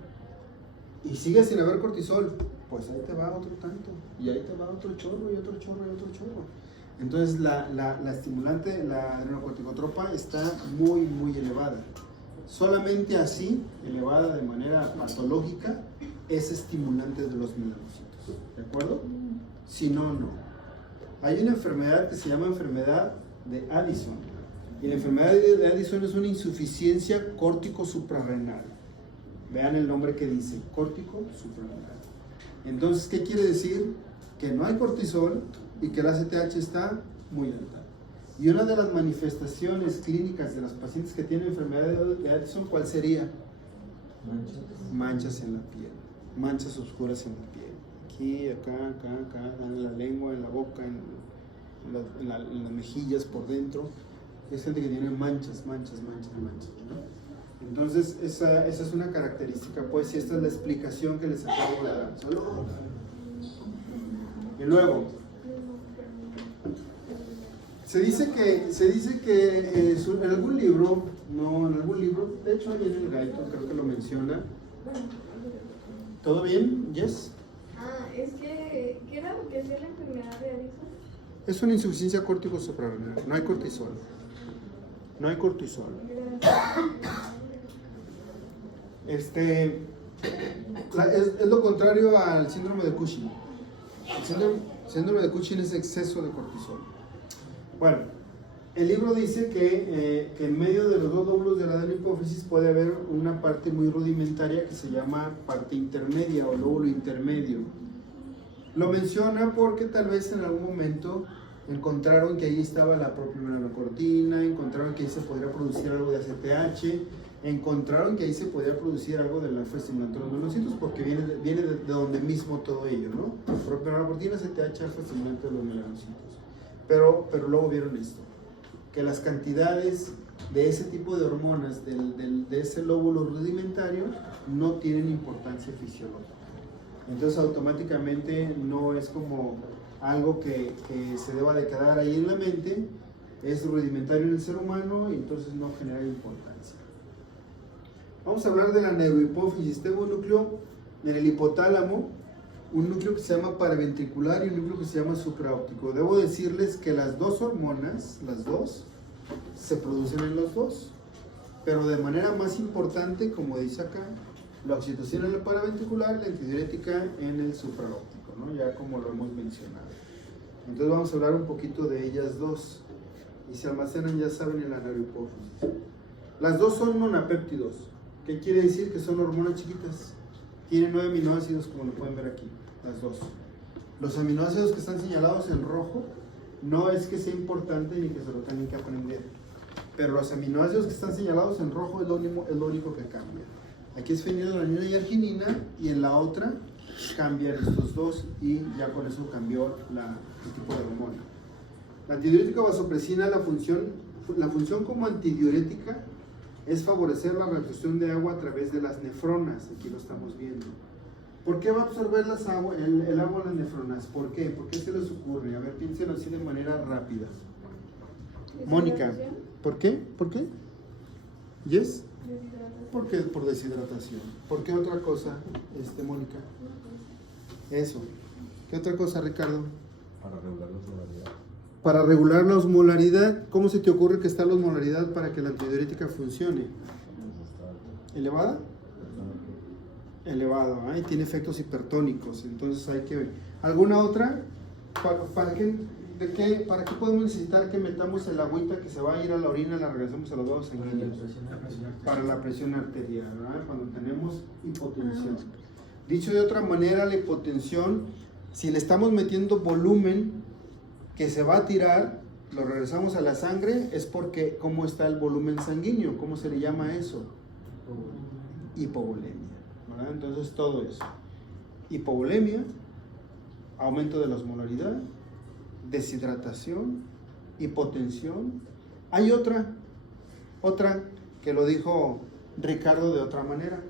Y sigue sin haber cortisol, pues ahí te va otro tanto. Y ahí te va otro chorro y otro chorro y otro chorro. Entonces la estimulante, la adrenocorticotropa, está muy, muy elevada. Solamente así, elevada de manera patológica, es estimulante de los melanocitos. ¿De acuerdo? Si no, no. Hay una enfermedad que se llama enfermedad de Addison. Y la enfermedad de Addison es una insuficiencia córtico-suprarrenal. Vean el nombre que dice, córtico-suprarrenal. Entonces, ¿qué quiere decir? Que no hay cortisol y que el ACTH está muy alta. Y una de las manifestaciones clínicas de los pacientes que tienen enfermedad de Addison, ¿cuál sería? Manchas en la piel, manchas oscuras en la piel. Aquí, acá, en la lengua, en la boca, en las mejillas por dentro. Es gente que tiene manchas, ¿no? Entonces, esa es una característica, pues, y esta es la explicación que les acabo de dar. ¿Salud? Y luego, se dice que en algún libro, de hecho ahí en el Gaito creo que lo menciona. ¿Todo bien? ¿Yes? Es que, ¿qué era lo que hacía la enfermedad de Addison? Es una insuficiencia córtico suprarrenal, no hay cortisol. No hay cortisol. Es lo contrario al síndrome de Cushing. El síndrome de Cushing es exceso de cortisol. Bueno, el libro dice que en medio de los dos lóbulos de la adenohipófisis puede haber una parte muy rudimentaria que se llama parte intermedia o lóbulo intermedio. Lo menciona porque tal vez en algún momento encontraron que ahí estaba la propia melanocortina, encontraron que ahí se podría producir algo de ACTH, encontraron que ahí se podría producir algo del alfa-estimulador de los melocitos, porque viene de donde mismo todo ello, ¿no? Propia melanocortina, ACTH, alfa-estimulador de los melocitos. Pero luego vieron esto, que las cantidades de ese tipo de hormonas de ese lóbulo rudimentario no tienen importancia fisiológica. Entonces automáticamente no es como algo que se deba de quedar ahí en la mente, es rudimentario en el ser humano y entonces no genera importancia. Vamos a hablar de la neurohipófisis. Tengo un núcleo en el hipotálamo, un núcleo que se llama paraventricular y un núcleo que se llama supraóptico. Debo decirles que las dos hormonas, se producen en los dos, pero de manera más importante, como dice acá, la oxitocina en el paraventricular, la antidiurética en el supraóptico, ¿no? Ya como lo hemos mencionado. Entonces vamos a hablar un poquito de ellas dos y se almacenan, ya saben, en la neurohipófisis. Las dos son monapéptidos. ¿Qué quiere decir? Que son hormonas chiquitas. Tienen 9 aminoácidos, como lo pueden ver aquí, las dos. Los aminoácidos que están señalados en rojo no es que sea importante ni que se lo tengan que aprender, pero los aminoácidos que están señalados en rojo es lo único que cambia. Aquí es fenilalanina y arginina, y en la otra cambian estos dos y ya con eso cambió el tipo de hormona. La antidiurética vasopresina, la función como antidiurética es favorecer la reabsorción de agua a través de las nefronas. Aquí lo estamos viendo. ¿Por qué va a absorber el agua en las nefronas? ¿Por qué? ¿Por qué se les ocurre? A ver, piensen así de manera rápida. Mónica, ¿por qué? ¿Por qué? ¿Yes? ¿Por qué? Por deshidratación. ¿Por qué otra cosa, Mónica? Eso. ¿Qué otra cosa, Ricardo? Para regular la osmolaridad. Para regular la osmolaridad. ¿Cómo se te ocurre que está la osmolaridad para que la antidiurética funcione? ¿Elevada? Elevado, ¿eh? Y tiene efectos hipertónicos. Entonces hay que ver. ¿Alguna otra? ¿Para qué podemos necesitar que metamos el agüita que se va a ir a la orina, la regresamos a los vasos sanguíneos? Para la presión arterial, ¿verdad? Cuando tenemos hipotensión. Dicho de otra manera, la hipotensión, si le estamos metiendo volumen que se va a tirar, lo regresamos a la sangre, es porque ¿cómo está el volumen sanguíneo? ¿Cómo se le llama eso? Hipovolemia, ¿verdad? Entonces todo eso. Hipovolemia, aumento de la osmolaridad, deshidratación, hipotensión. Hay otra que lo dijo Ricardo de otra manera.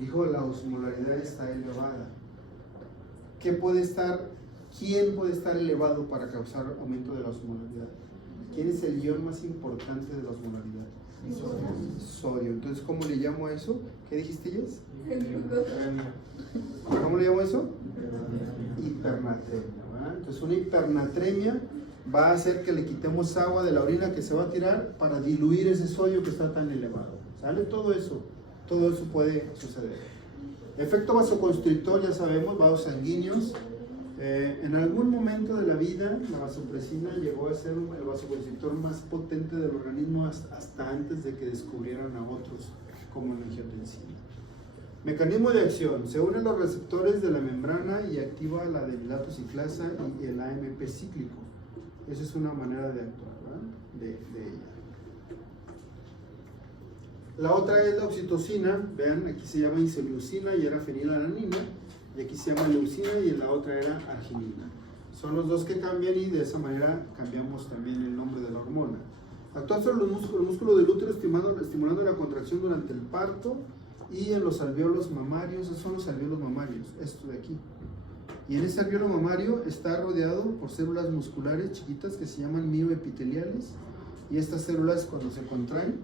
Dijo la osmolaridad está elevada. ¿Quién puede estar elevado para causar aumento de la osmolaridad? ¿Quién es el ion más importante de la osmolaridad? Sodio. Entonces, ¿cómo le llamo a eso? ¿Qué dijiste, Jess? ¿Cómo le llamo a eso? Hipernatremia, ¿verdad? Entonces, una hipernatremia va a hacer que le quitemos agua de la orina que se va a tirar para diluir ese sodio que está tan elevado. ¿Sale? Todo eso puede suceder. Efecto vasoconstrictor, ya sabemos, vasos sanguíneos. En algún momento de la vida, la vasopresina llegó a ser el vasoconstrictor más potente del organismo hasta antes de que descubrieran a otros, como la angiotensina. Mecanismo de acción: se unen los receptores de la membrana y activa la adenilato ciclasa y el AMP cíclico. Esa es una manera de actuar, ¿verdad? De ella. La otra es la oxitocina. Vean, aquí se llama isoleucina y era fenilalanina, y aquí se llama leucina y en la otra era arginina. Son los dos que cambian y de esa manera cambiamos también el nombre de la hormona. Actuar sobre el músculo del útero estimulando la contracción durante el parto y en los alvéolos mamarios. Esos son los alvéolos mamarios, esto de aquí. Y en ese alvéolo mamario está rodeado por células musculares chiquitas que se llaman mioepiteliales, y estas células, cuando se contraen,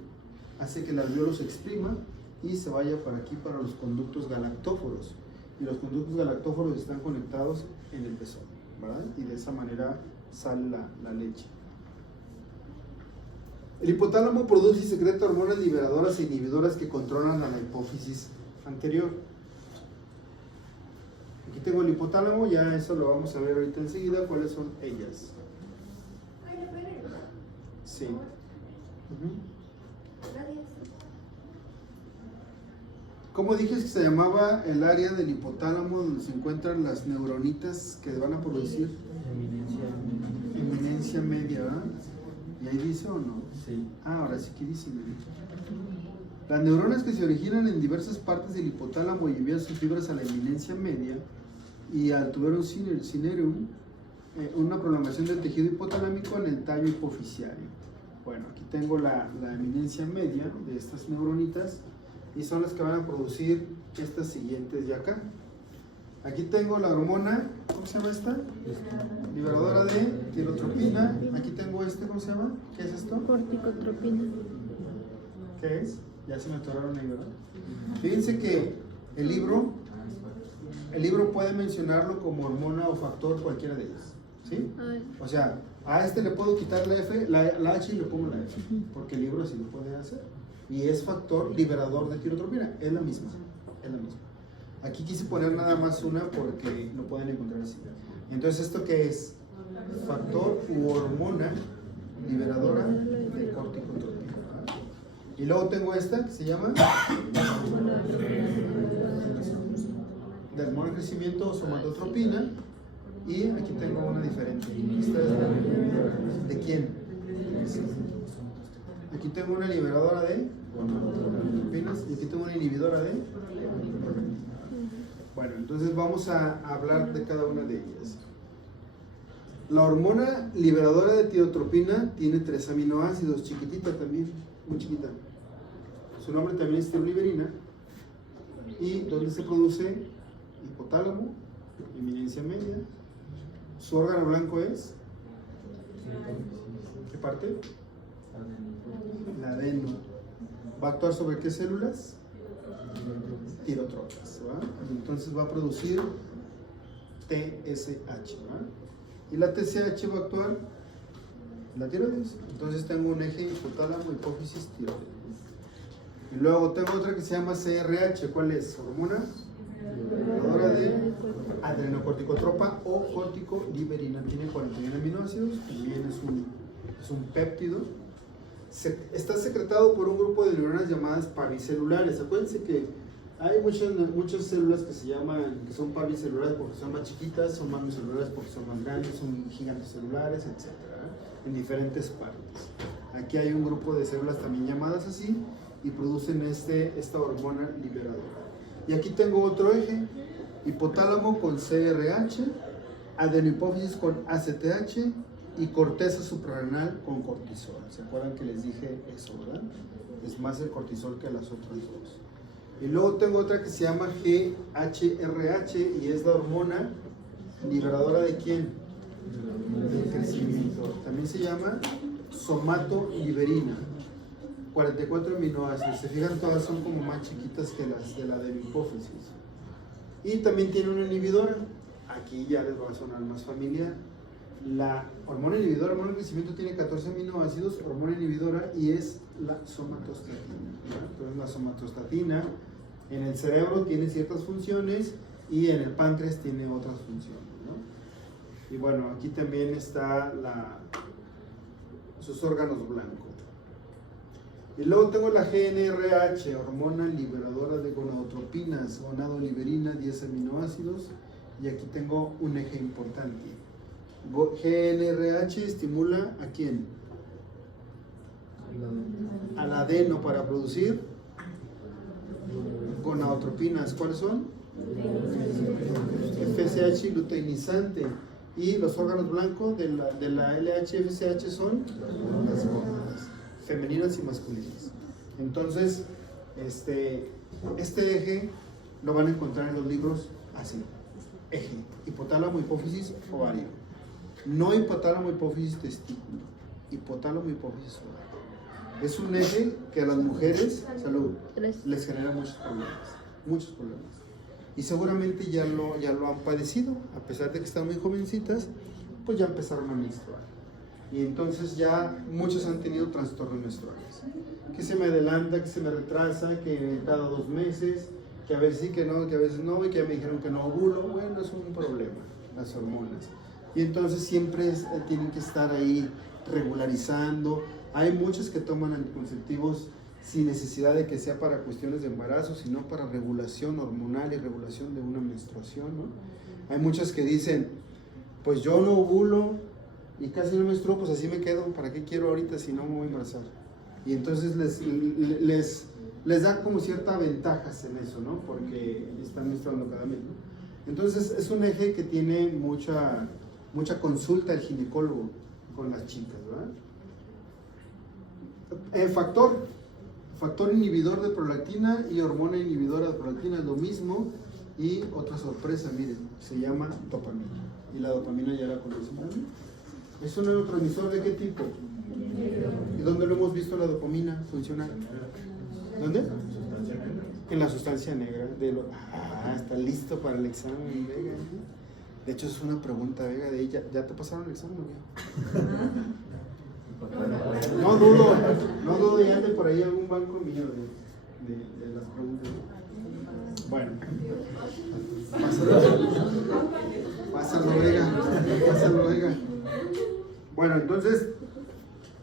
hace que el alvéolo se exprima y se vaya para aquí, para los conductos galactóforos. Y los conductos galactóforos están conectados en el pezón, ¿verdad? Y de esa manera sale la leche. El hipotálamo produce y secreta hormonas liberadoras e inhibidoras que controlan a la hipófisis anterior. Aquí tengo el hipotálamo, ya eso lo vamos a ver ahorita enseguida, cuáles son ellas. Sí. ¿Cómo dije que se llamaba el área del hipotálamo donde se encuentran las neuronitas que van a producir? Eminencia media, ¿verdad? ¿Y ahí dice o no? Sí. Ahora sí que dice. Las neuronas que se originan en diversas partes del hipotálamo y envían sus fibras a la eminencia media y al tuberum cinerum, una prolongación del tejido hipotalámico en el tallo hipofisiario. Bueno, aquí tengo la eminencia media de estas neuronitas y son las que van a producir estas siguientes de acá. Aquí tengo la hormona, ¿cómo se llama esta? Liberadora de tirotropina. Aquí tengo ¿cómo se llama? ¿Qué es esto? Corticotropina. ¿Qué es? Ya se me atoraron ahí, ¿verdad? Fíjense que el libro puede mencionarlo como hormona o factor, cualquiera de ellas, ¿sí? O sea, a le puedo quitar la F, la H y le pongo la F, porque el libro así lo puede hacer. Y es factor liberador de tirotropina, es la misma. Aquí quise poner nada más una porque lo pueden encontrar así. Entonces, ¿esto qué es? Factor u hormona liberadora de corticotropina. Y luego tengo esta que se llama de hormona de crecimiento o somatotropina. Y aquí tengo una diferente. ¿Esta es de quién? Aquí tengo una liberadora de propinas y aquí tengo una inhibidora de. Bueno, entonces vamos a hablar de cada una de ellas. La hormona liberadora de tirotropina tiene 3 aminoácidos, chiquitita también, muy chiquita. Su nombre también es tiroliberina. ¿Y dónde se produce? Hipotálamo, eminencia media. Su órgano blanco es. ¿Qué parte? La adeno. ¿Va a actuar sobre qué células? Tirotropas, ¿verdad? Entonces va a producir TSH, ¿verdad? Y la TSH va a actuar en la tiroides. Entonces tengo un eje hipotálamo, hipófisis, tiroides. Y luego tengo otra que se llama CRH. ¿Cuál es? Hormona liberadora de adrenocorticotropa o corticoliberina. Tiene 41 aminoácidos, también es un péptido. Está secretado por un grupo de neuronas llamadas parvicelulares. Acuérdense que hay muchas células que son parvicelulares porque son más chiquitas, son mamiocelulares porque son más grandes, son gigantes celulares, etc. En diferentes partes. Aquí hay un grupo de células también llamadas así y producen esta hormona liberadora. Y aquí tengo otro eje, hipotálamo con CRH, adenohipófisis con ACTH y corteza suprarrenal con cortisol. ¿Se acuerdan que les dije eso, verdad? Es más el cortisol que las otras dos. Y luego tengo otra que se llama GHRH y es la hormona liberadora ¿de quién? Del crecimiento. También se llama somatoliberina. 44 aminoácidos. Se fijan, todas son como más chiquitas que las de la adenohipófisis. Y también tiene una inhibidora. Aquí ya les va a sonar más familiar. La hormona inhibidora, hormona de crecimiento, tiene 14 aminoácidos, hormona inhibidora, y es la somatostatina. Entonces la somatostatina en el cerebro tiene ciertas funciones y en el páncreas tiene otras funciones, ¿no? Y bueno, aquí también está sus órganos blancos. Y luego tengo la GNRH, hormona liberadora de gonadotropinas, gonadoliberina, 10 aminoácidos, y aquí tengo un eje importante. GNRH estimula ¿a quién? Al adeno para producir gonadotropinas. ¿Cuáles son? FSH y luteinizante. Y los órganos blancos de la LH-FSH son las gónadas. femeninas y masculinas. Entonces, este eje lo van a encontrar en los libros así: eje, hipotálamo, hipófisis, ovario. No hipotálamo, hipófisis, testículo. Hipotálamo, hipófisis, ovario. Es un eje que a las mujeres, salud, les genera muchos problemas. Y seguramente ya lo han padecido, a pesar de que están muy jovencitas, pues ya empezaron a menstruar. Y entonces ya muchos han tenido trastornos menstruales. Que se me adelanta, que se me retrasa, que cada 2 meses, que a veces sí, que no, que a veces no, y que ya me dijeron que no ovulo. Bueno, es un problema, las hormonas. Y entonces siempre tienen que estar ahí regularizando. Hay muchos que toman anticonceptivos sin necesidad de que sea para cuestiones de embarazo, sino para regulación hormonal y regulación de una menstruación, ¿no? Hay muchas que dicen, pues yo no ovulo y casi no menstruo, pues así me quedo, ¿para qué quiero ahorita si no me voy a embarazar? Y entonces les da como ciertas ventajas en eso, ¿no? Porque están menstruando cada mes, ¿no? Entonces es un eje que tiene mucha consulta el ginecólogo con las chicas, ¿verdad? Factor inhibidor de prolactina y hormona inhibidora de prolactina es lo mismo. Y otra sorpresa, miren, se llama dopamina. Y la dopamina ya la conocemos. ¿Es un neurotransmisor de qué tipo? ¿Y dónde lo hemos visto la dopamina funcionar? ¿Dónde? En la sustancia negra. Está listo para el examen, Vega. De hecho, es una pregunta, Vega, de ella. ¿Ya te pasaron el examen, Vega? No dudo, y ande por ahí algún banco mío de las preguntas. Bueno, pásalo, Vega. Bueno, entonces,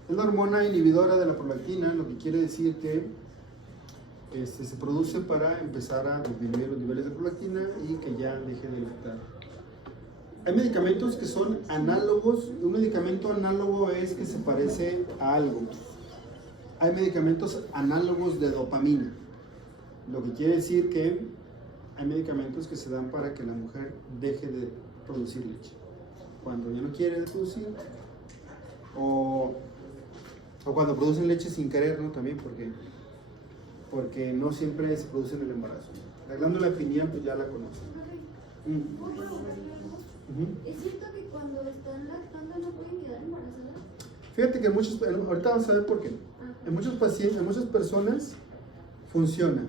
es la hormona inhibidora de la prolactina, lo que quiere decir que se produce para empezar a disminuir los niveles de prolactina y que ya deje de lactar. Hay medicamentos que son análogos. Un medicamento análogo es que se parece a algo. Hay medicamentos análogos de dopamina, lo que quiere decir que hay medicamentos que se dan para que la mujer deje de producir leche cuando ya no quiere producir, o cuando producen leche sin querer, ¿no? También porque no siempre se produce en el embarazo. La glándula pineal, pues ya la conocen. ¿Es cierto que cuando están lactando no pueden quedar embarazadas? Fíjate que ahorita vamos a ver por qué. En muchos pacientes, en muchas personas funciona.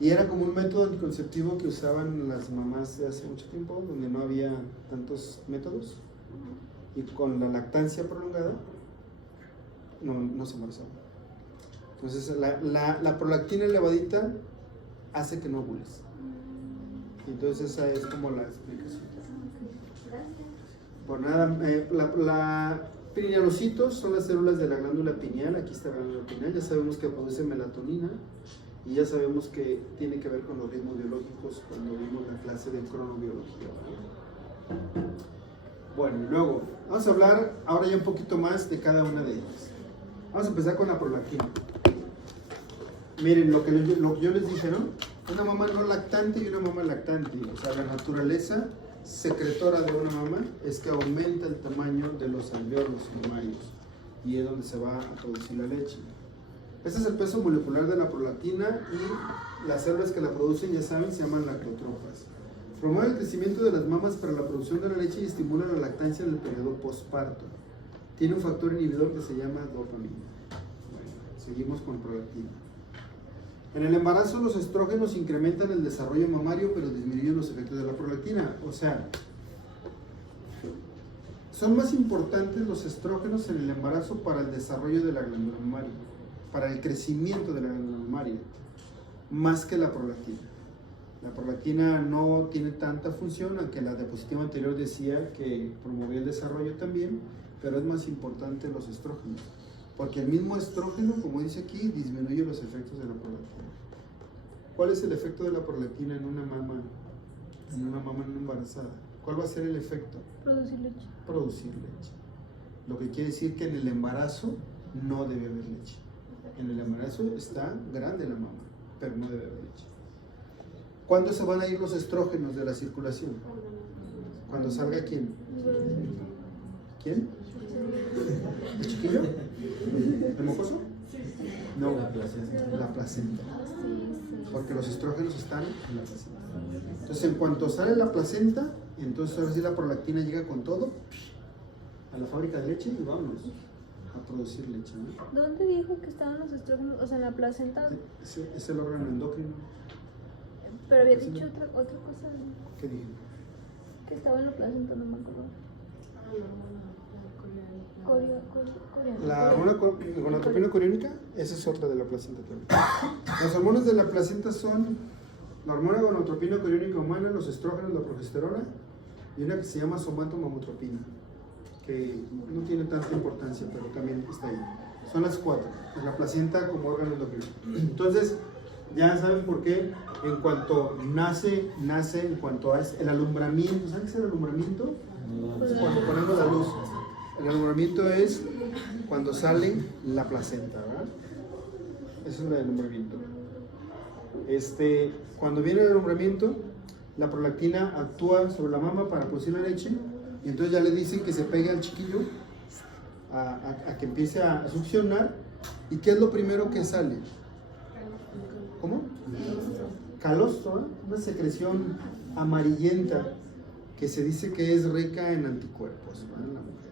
Y era como un método anticonceptivo que usaban las mamás de hace mucho tiempo, donde no había tantos métodos. Y con la lactancia prolongada, no se embarazaban. Entonces, la prolactina elevadita hace que no ovules. Entonces, esa es como la explicación. Por nada, la pinealocitos son las células de la glándula pineal. Aquí está la glándula pineal. Ya sabemos que produce melatonina y ya sabemos que tiene que ver con los ritmos biológicos cuando vimos la clase de cronobiología. Bueno, luego vamos a hablar ahora ya un poquito más de cada una de ellas. Vamos a empezar con la prolactina. Miren lo que yo les dije, ¿no? Una mamá no lactante y una mamá lactante. O sea, la naturaleza secretora de una mamá es que aumenta el tamaño de los alvéolos mamarios y es donde se va a producir la leche. Este es el peso molecular de la prolactina y las células que la producen, ya saben, se llaman lactotropas. Promueve el crecimiento de las mamas para la producción de la leche y estimula la lactancia en el periodo posparto. Tiene un factor inhibidor que se llama dopamina. Bueno, seguimos con prolactina. En el embarazo los estrógenos incrementan el desarrollo mamario, pero disminuyen los efectos de la prolactina. O sea, son más importantes los estrógenos en el embarazo para el desarrollo de la glándula mamaria, para el crecimiento de la glándula mamaria, más que la prolactina. La prolactina no tiene tanta función, aunque la diapositiva anterior decía que promovía el desarrollo también, pero es más importante los estrógenos. Porque el mismo estrógeno, como dice aquí, disminuye los efectos de la prolactina. ¿Cuál es el efecto de la prolactina en una mama no embarazada? ¿Cuál va a ser el efecto? Producir leche. Producir leche. Lo que quiere decir que en el embarazo no debe haber leche. En el embarazo está grande la mama, pero no debe haber leche. ¿Cuándo se van a ir los estrógenos de la circulación? ¿Cuando salga quién? ¿Quién? ¿El chiquillo? ¿El mocoso? No, La placenta. la placenta. Sí. Porque los estrógenos están en la placenta. Entonces, en cuanto sale la placenta, entonces ahora sí la prolactina llega con todo a la fábrica de leche y vámonos a producir leche, ¿no? ¿Dónde dijo que estaban los estrógenos? O sea, en la placenta. Es el órgano endocrino. Pero había dicho otra cosa. ¿Qué dije? Que estaba en la placenta, no me acuerdo. Coreana. La hormona gonadotropina coriónica, esa es otra de la placenta también. Las hormonas de la placenta son la hormona gonadotropina coriónica humana, los estrógenos, la progesterona y una que se llama somatomamotropina, que no tiene tanta importancia, pero también está ahí. Son las 4, en la placenta como órgano endocrino. Entonces, ya saben por qué, en cuanto nace en cuanto a el alumbramiento. ¿Saben qué es el alumbramiento? Cuando ponemos la luz. El alumbramiento es cuando sale la placenta, ¿verdad? Eso es el alumbramiento. Cuando viene el alumbramiento, la prolactina actúa sobre la mama para producir la leche y entonces ya le dicen que se pegue al chiquillo a que empiece a succionar. ¿Y qué es lo primero que sale? ¿Cómo? Calostro, ¿eh? Una secreción amarillenta que se dice que es rica en anticuerpos, ¿no? En la mujer.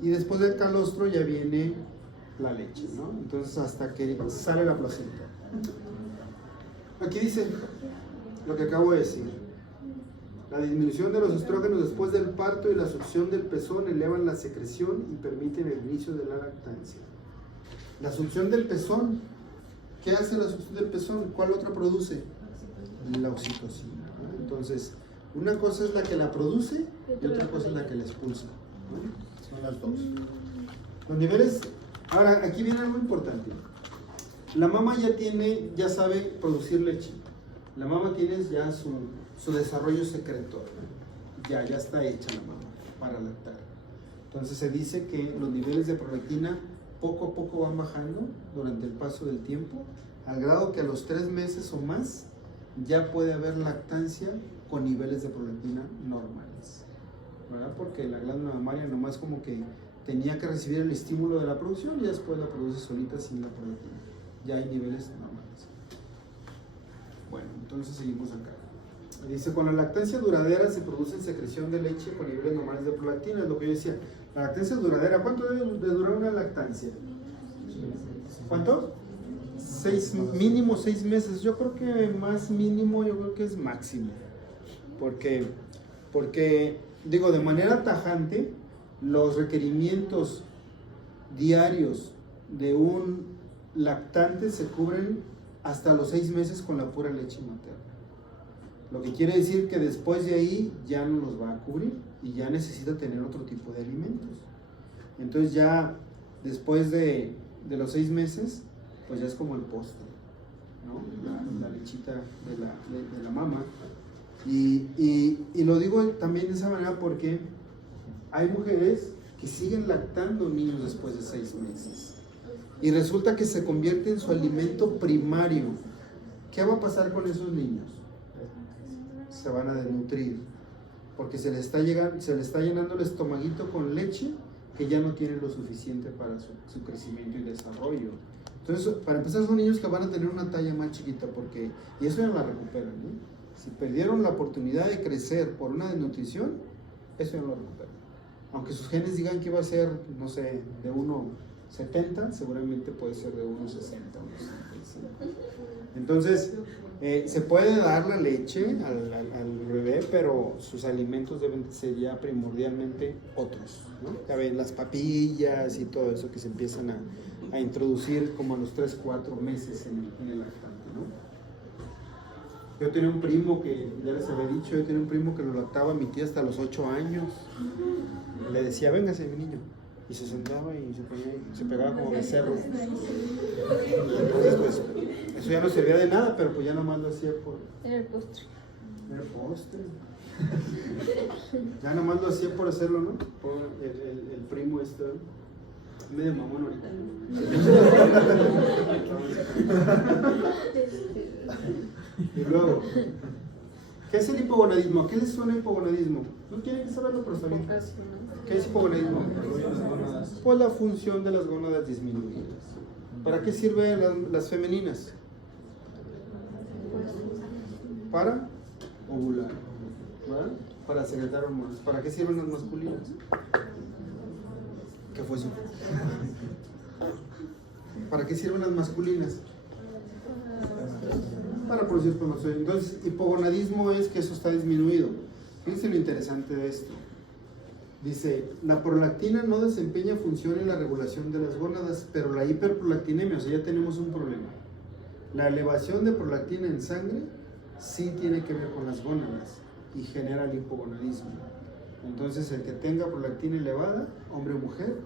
Y después del calostro ya viene la leche, ¿no? Entonces hasta que sale la placenta. Aquí dice lo que acabo de decir. La disminución de los estrógenos después del parto y la succión del pezón elevan la secreción y permiten el inicio de la lactancia. La succión del pezón. ¿Qué hace la succión del pezón? ¿Cuál otra produce? La oxitocina, ¿no? Entonces, una cosa es la que la produce y otra cosa es la que la expulsa, ¿no? Son las dos. Los niveles. Ahora, aquí viene algo importante. La mama ya sabe producir leche. La mama tiene ya su desarrollo secretor, ¿no? Ya está hecha la mama para lactar. Entonces se dice que los niveles de prolactina poco a poco van bajando durante el paso del tiempo, al grado que a los 3 meses o más ya puede haber lactancia con niveles de prolactina normales, ¿verdad? Porque la glándula mamaria nomás como que tenía que recibir el estímulo de la producción y después la produce solita sin la prolactina. Ya hay niveles normales. Bueno, entonces seguimos acá. Dice, con la lactancia duradera se produce secreción de leche con niveles normales de prolactina, es lo que yo decía. La lactancia duradera, ¿cuánto debe de durar una lactancia? ¿Cuánto? Mínimo 6 meses. Yo creo que más mínimo, yo creo que es máximo. Porque digo, de manera tajante, los requerimientos diarios de un lactante se cubren hasta los 6 meses con la pura leche materna. Lo que quiere decir que después de ahí ya no los va a cubrir y ya necesita tener otro tipo de alimentos. Entonces ya después de los 6 meses, pues ya es como el postre, ¿no? La lechita de la mama. Y lo digo también de esa manera porque hay mujeres que siguen lactando niños después de 6 meses. Y resulta que se convierte en su alimento primario. ¿Qué va a pasar con esos niños? Se van a desnutrir porque se le está llenando el estomaguito con leche que ya no tiene lo suficiente para su crecimiento y desarrollo. Entonces, para empezar, son niños que van a tener una talla más chiquita y eso ya no la recuperan, ¿no? Si perdieron la oportunidad de crecer por una desnutrición, eso ya no lo recuperan. Aunque sus genes digan que iba a ser, no sé, de 1,70, seguramente puede ser de 1,60, 1,65. Entonces, se puede dar la leche al bebé, pero sus alimentos deben ser ya primordialmente otros, ¿no? Ya ven, las papillas y todo eso que se empiezan a introducir como a los 3, 4 meses en el lactante, ¿no? Yo tenía un primo que, ya les había dicho, lo lactaba a mi tía hasta los 8 años. Le decía, véngase mi niño. Y se sentaba y se pegaba como becerro. Entonces, pues, eso ya no servía de nada, pero pues ya nomás lo hacía por... Era el postre. Era postre. Ya nomás lo hacía por hacerlo, ¿no? Por el primo medio mamón ahorita. Y luego, ¿Qué es el hipogonadismo? ¿A qué les suena hipogonadismo? No tienen que saberlo, pero está bien. ¿Qué es hipogonadismo? Pues la función de las gónadas disminuidas. ¿Para qué sirven las femeninas? Para ovular, ¿verdad? Para secretar hormonas. ¿Para qué sirven las masculinas? ¿Qué fue eso? ¿Para qué sirven las masculinas? Para producir espermatozoides. Entonces, hipogonadismo es que eso está disminuido. Fíjense lo interesante de esto. Dice, la prolactina no desempeña función en la regulación de las gónadas, pero la hiperprolactinemia, o sea, ya tenemos un problema. La elevación de prolactina en sangre sí tiene que ver con las gónadas y genera el hipogonadismo. Entonces, el que tenga prolactina elevada, hombre o mujer,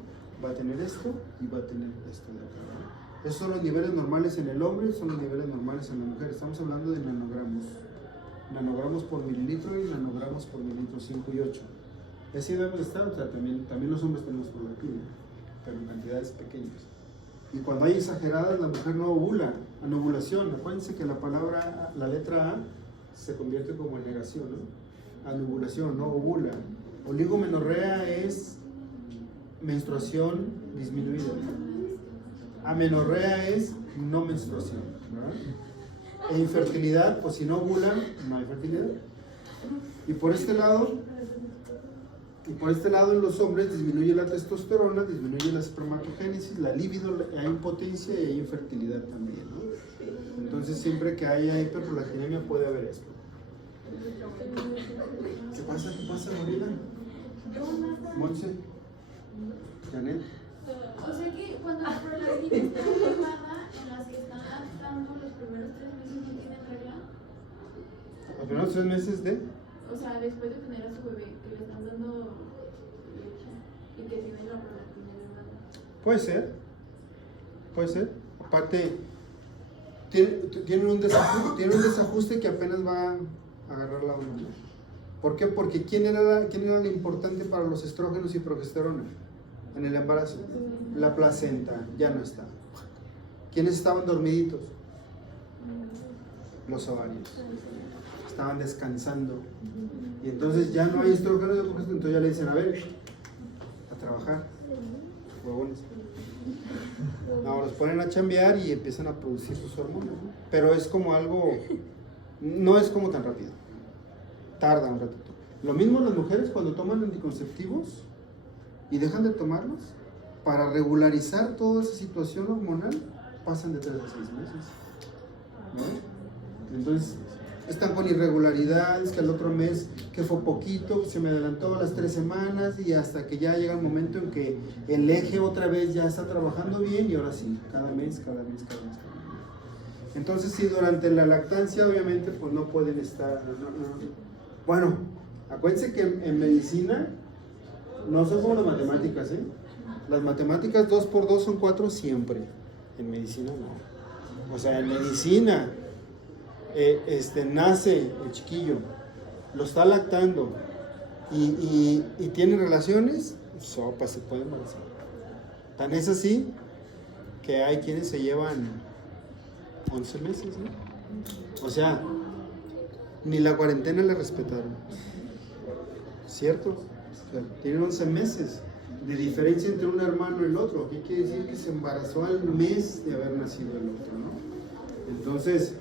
va a tener esto y va a tener esto de acá. Esos son los niveles normales en el hombre, son los niveles normales en la mujer. Estamos hablando de nanogramos. Nanogramos por mililitro y nanogramos por mililitro 5 y 8. Y así debemos estar, o sea, también los hombres tenemos prolactina, pero en cantidades pequeñas. Y cuando hay exageradas, la mujer no ovula, anovulación. Acuérdense que la letra A se convierte como en negación, ¿no? Anovulación, no ovula. Oligomenorrea es menstruación disminuida. Amenorrea es no menstruación, ¿verdad? E infertilidad, pues si no ovulan, no hay fertilidad. Y por este lado en los hombres disminuye la testosterona, disminuye la espermatogénesis, la libido, hay impotencia y hay infertilidad también, ¿no? Entonces siempre que haya hiperprolactinemia puede haber esto. ¿Qué pasa, Gorila? Monse, Janet. O sea que cuando la prolactina está elevada, en las que están lactando los primeros 3 meses no tienen regla. Los primeros 3 meses de... O sea, después de tener a su bebé, que le están dando leche y que tienen la prolactina elevada. Puede ser. Aparte, tienen un desajuste que apenas va a agarrar la onda. ¿Por qué? Porque ¿quién era lo importante para los estrógenos y progesterona en el embarazo? La placenta, ya no está. ¿Quiénes estaban dormiditos? Los ovarios. Estaban descansando. Y entonces ya no hay estrógenos y progesterona, entonces ya le dicen, a ver, a trabajar. Huevones. No, los ponen a chambear y empiezan a producir sus hormonas, ¿no? Pero es como algo, no es como tan rápido. Tarda un ratito. Lo mismo las mujeres cuando toman anticonceptivos y dejan de tomarlos, para regularizar toda esa situación hormonal, pasan de 3 a 6 meses, ¿no? Entonces, están con irregularidades, que al otro mes, que fue poquito, se me adelantó a las 3 semanas, y hasta que ya llega el momento en que el eje otra vez ya está trabajando bien, y ahora sí, cada mes. Entonces, sí, durante la lactancia, obviamente, pues no pueden estar, Bueno, acuérdense que en medicina no son como las matemáticas, ¿eh? Las matemáticas 2 por 2 son 4 siempre. En medicina no. O sea, en medicina nace el chiquillo, lo está lactando y tiene relaciones, sopa, se puede embarazar. Tan es así que hay quienes se llevan 11 meses, ¿no? O sea, ni la cuarentena le respetaron. ¿Cierto? O sea, tienen 11 meses de diferencia entre un hermano y el otro. ¿Qué quiere decir? Que se embarazó al mes de haber nacido el otro, ¿no? Entonces,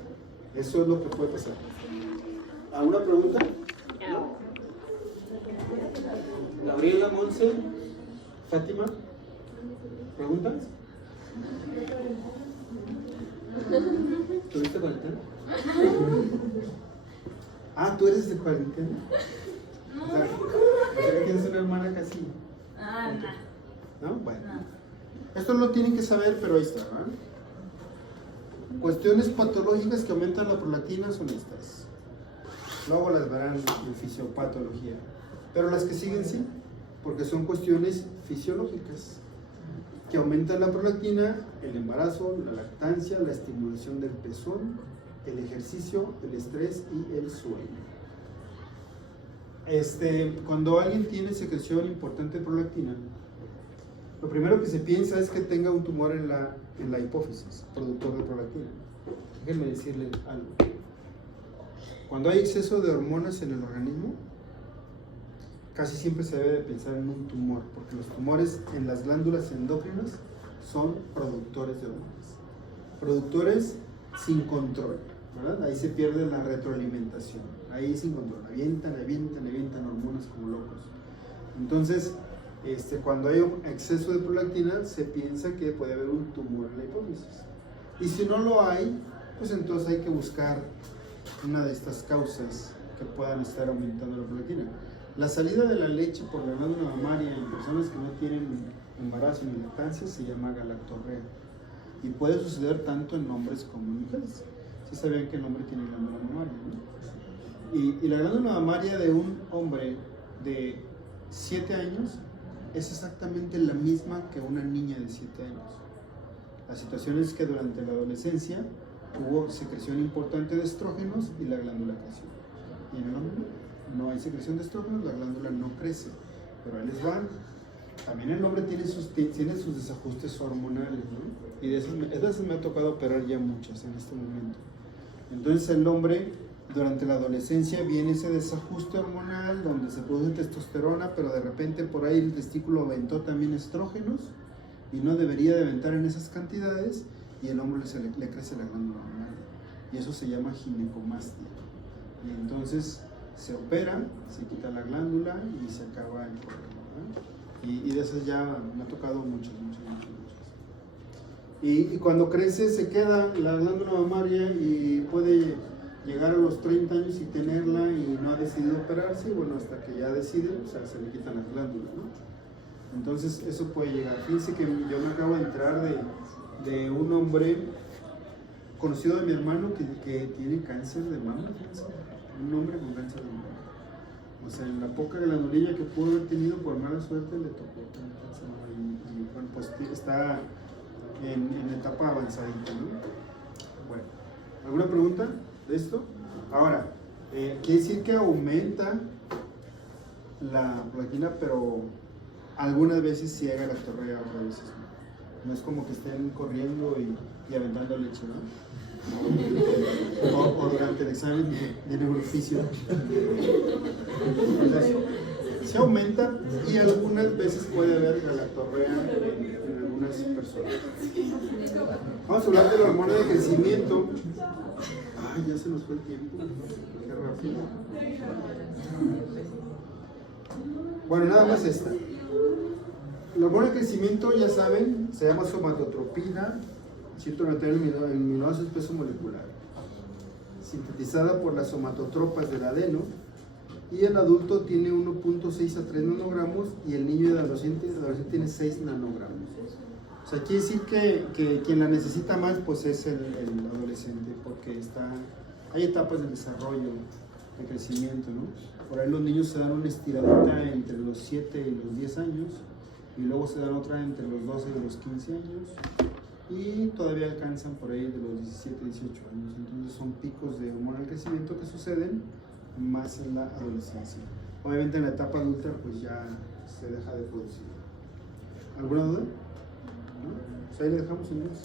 eso es lo que puede pasar. ¿Alguna pregunta? ¿No? Gabriela, Monse, Fátima, ¿preguntas? ¿Tuviste cuarentena? Ah, ¿tú eres de cuarentena? No. O sea, que tienes una hermana casi. ¿No? Bueno. Esto lo tienen que saber, pero ahí está, ¿verdad? Cuestiones patológicas que aumentan la prolactina son estas. Luego las verán en fisiopatología. Pero las que siguen sí, porque son cuestiones fisiológicas que aumentan la prolactina, el embarazo, la lactancia, la estimulación del pezón, el ejercicio, el estrés y el sueño. Cuando alguien tiene secreción importante de prolactina, lo primero que se piensa es que tenga un tumor en la hipófisis, productor de prolactina. Déjenme decirle algo. Cuando hay exceso de hormonas en el organismo, casi siempre se debe de pensar en un tumor, porque los tumores en las glándulas endocrinas son productores de hormonas. Productores sin control, ¿verdad? Ahí se pierde la retroalimentación, ahí sin control, avientan hormonas como locos. Entonces, cuando hay un exceso de prolactina, se piensa que puede haber un tumor en la hipófisis. Y si no lo hay, pues entonces hay que buscar una de estas causas que puedan estar aumentando la prolactina. La salida de la leche por la glándula mamaria en personas que no tienen embarazo ni lactancia se llama galactorrea. Y puede suceder tanto en hombres como en mujeres. ¿Sí sabían que el hombre tiene glándula mamaria, no? Y la glándula mamaria de un hombre de 7 años es exactamente la misma que una niña de 7 años. La situación es que durante la adolescencia hubo secreción importante de estrógenos y la glándula creció. Y en el hombre no hay secreción de estrógenos, la glándula no crece. Pero ahí les van. También el hombre tiene sus desajustes hormonales, ¿no? Y de esas me ha tocado operar ya muchas en este momento. Entonces el hombre durante la adolescencia viene ese desajuste hormonal donde se produce testosterona, pero de repente por ahí el testículo aventó también estrógenos y no debería de aventar en esas cantidades, y el hombre le crece la glándula mamaria. Y eso se llama ginecomastia. Y entonces se opera, se quita la glándula y se acaba el problema, ¿no? Y de esas ya me ha tocado muchas. Y cuando crece se queda la glándula mamaria y puede llegar a los 30 años y tenerla y no ha decidido operarse, y bueno, hasta que ya decide, o sea, se le quitan las glándulas, ¿no? Entonces eso puede llegar. Fíjense que yo me acabo de enterar de un hombre conocido de mi hermano que tiene cáncer de mama, fíjense. Un hombre con cáncer de mama. O sea, en la poca glandulilla que pudo haber tenido, por mala suerte le tocó tener cáncer de mama. Y bueno, pues está en etapa avanzadita, ¿no? Bueno, ¿alguna pregunta de esto? Ahora, quiere decir que aumenta la prolactina, pero algunas veces sí hay galactorrea, otras veces no. No es como que estén corriendo y aventando leche, ¿no? O durante el examen de neurofisio. Entonces, se aumenta y algunas veces puede haber galactorrea en algunas personas. Vamos a hablar de la hormona de crecimiento. Ay, ya se nos fue el tiempo. Qué rápido. Bueno, nada más esta. La hormona de crecimiento, ya saben, se llama somatotropina, 191 aminoácidos peso molecular, sintetizada por las somatotropas del adeno, y el adulto tiene 1.6 a 3 nanogramos y el niño y el adolescente tiene 6 nanogramos. O sea, quiere decir que quien la necesita más pues es el adolescente, porque hay etapas de desarrollo, de crecimiento, ¿no? Por ahí los niños se dan una estiradita entre los 7 y los 10 años, y luego se dan otra entre los 12 y los 15 años, y todavía alcanzan por ahí de los 17, 18 años. Entonces son picos de hormona del crecimiento que suceden más en la adolescencia. Obviamente en la etapa adulta pues ya se deja de producir. ¿Alguna duda? ¿No? Pues ahí le dejamos, señores.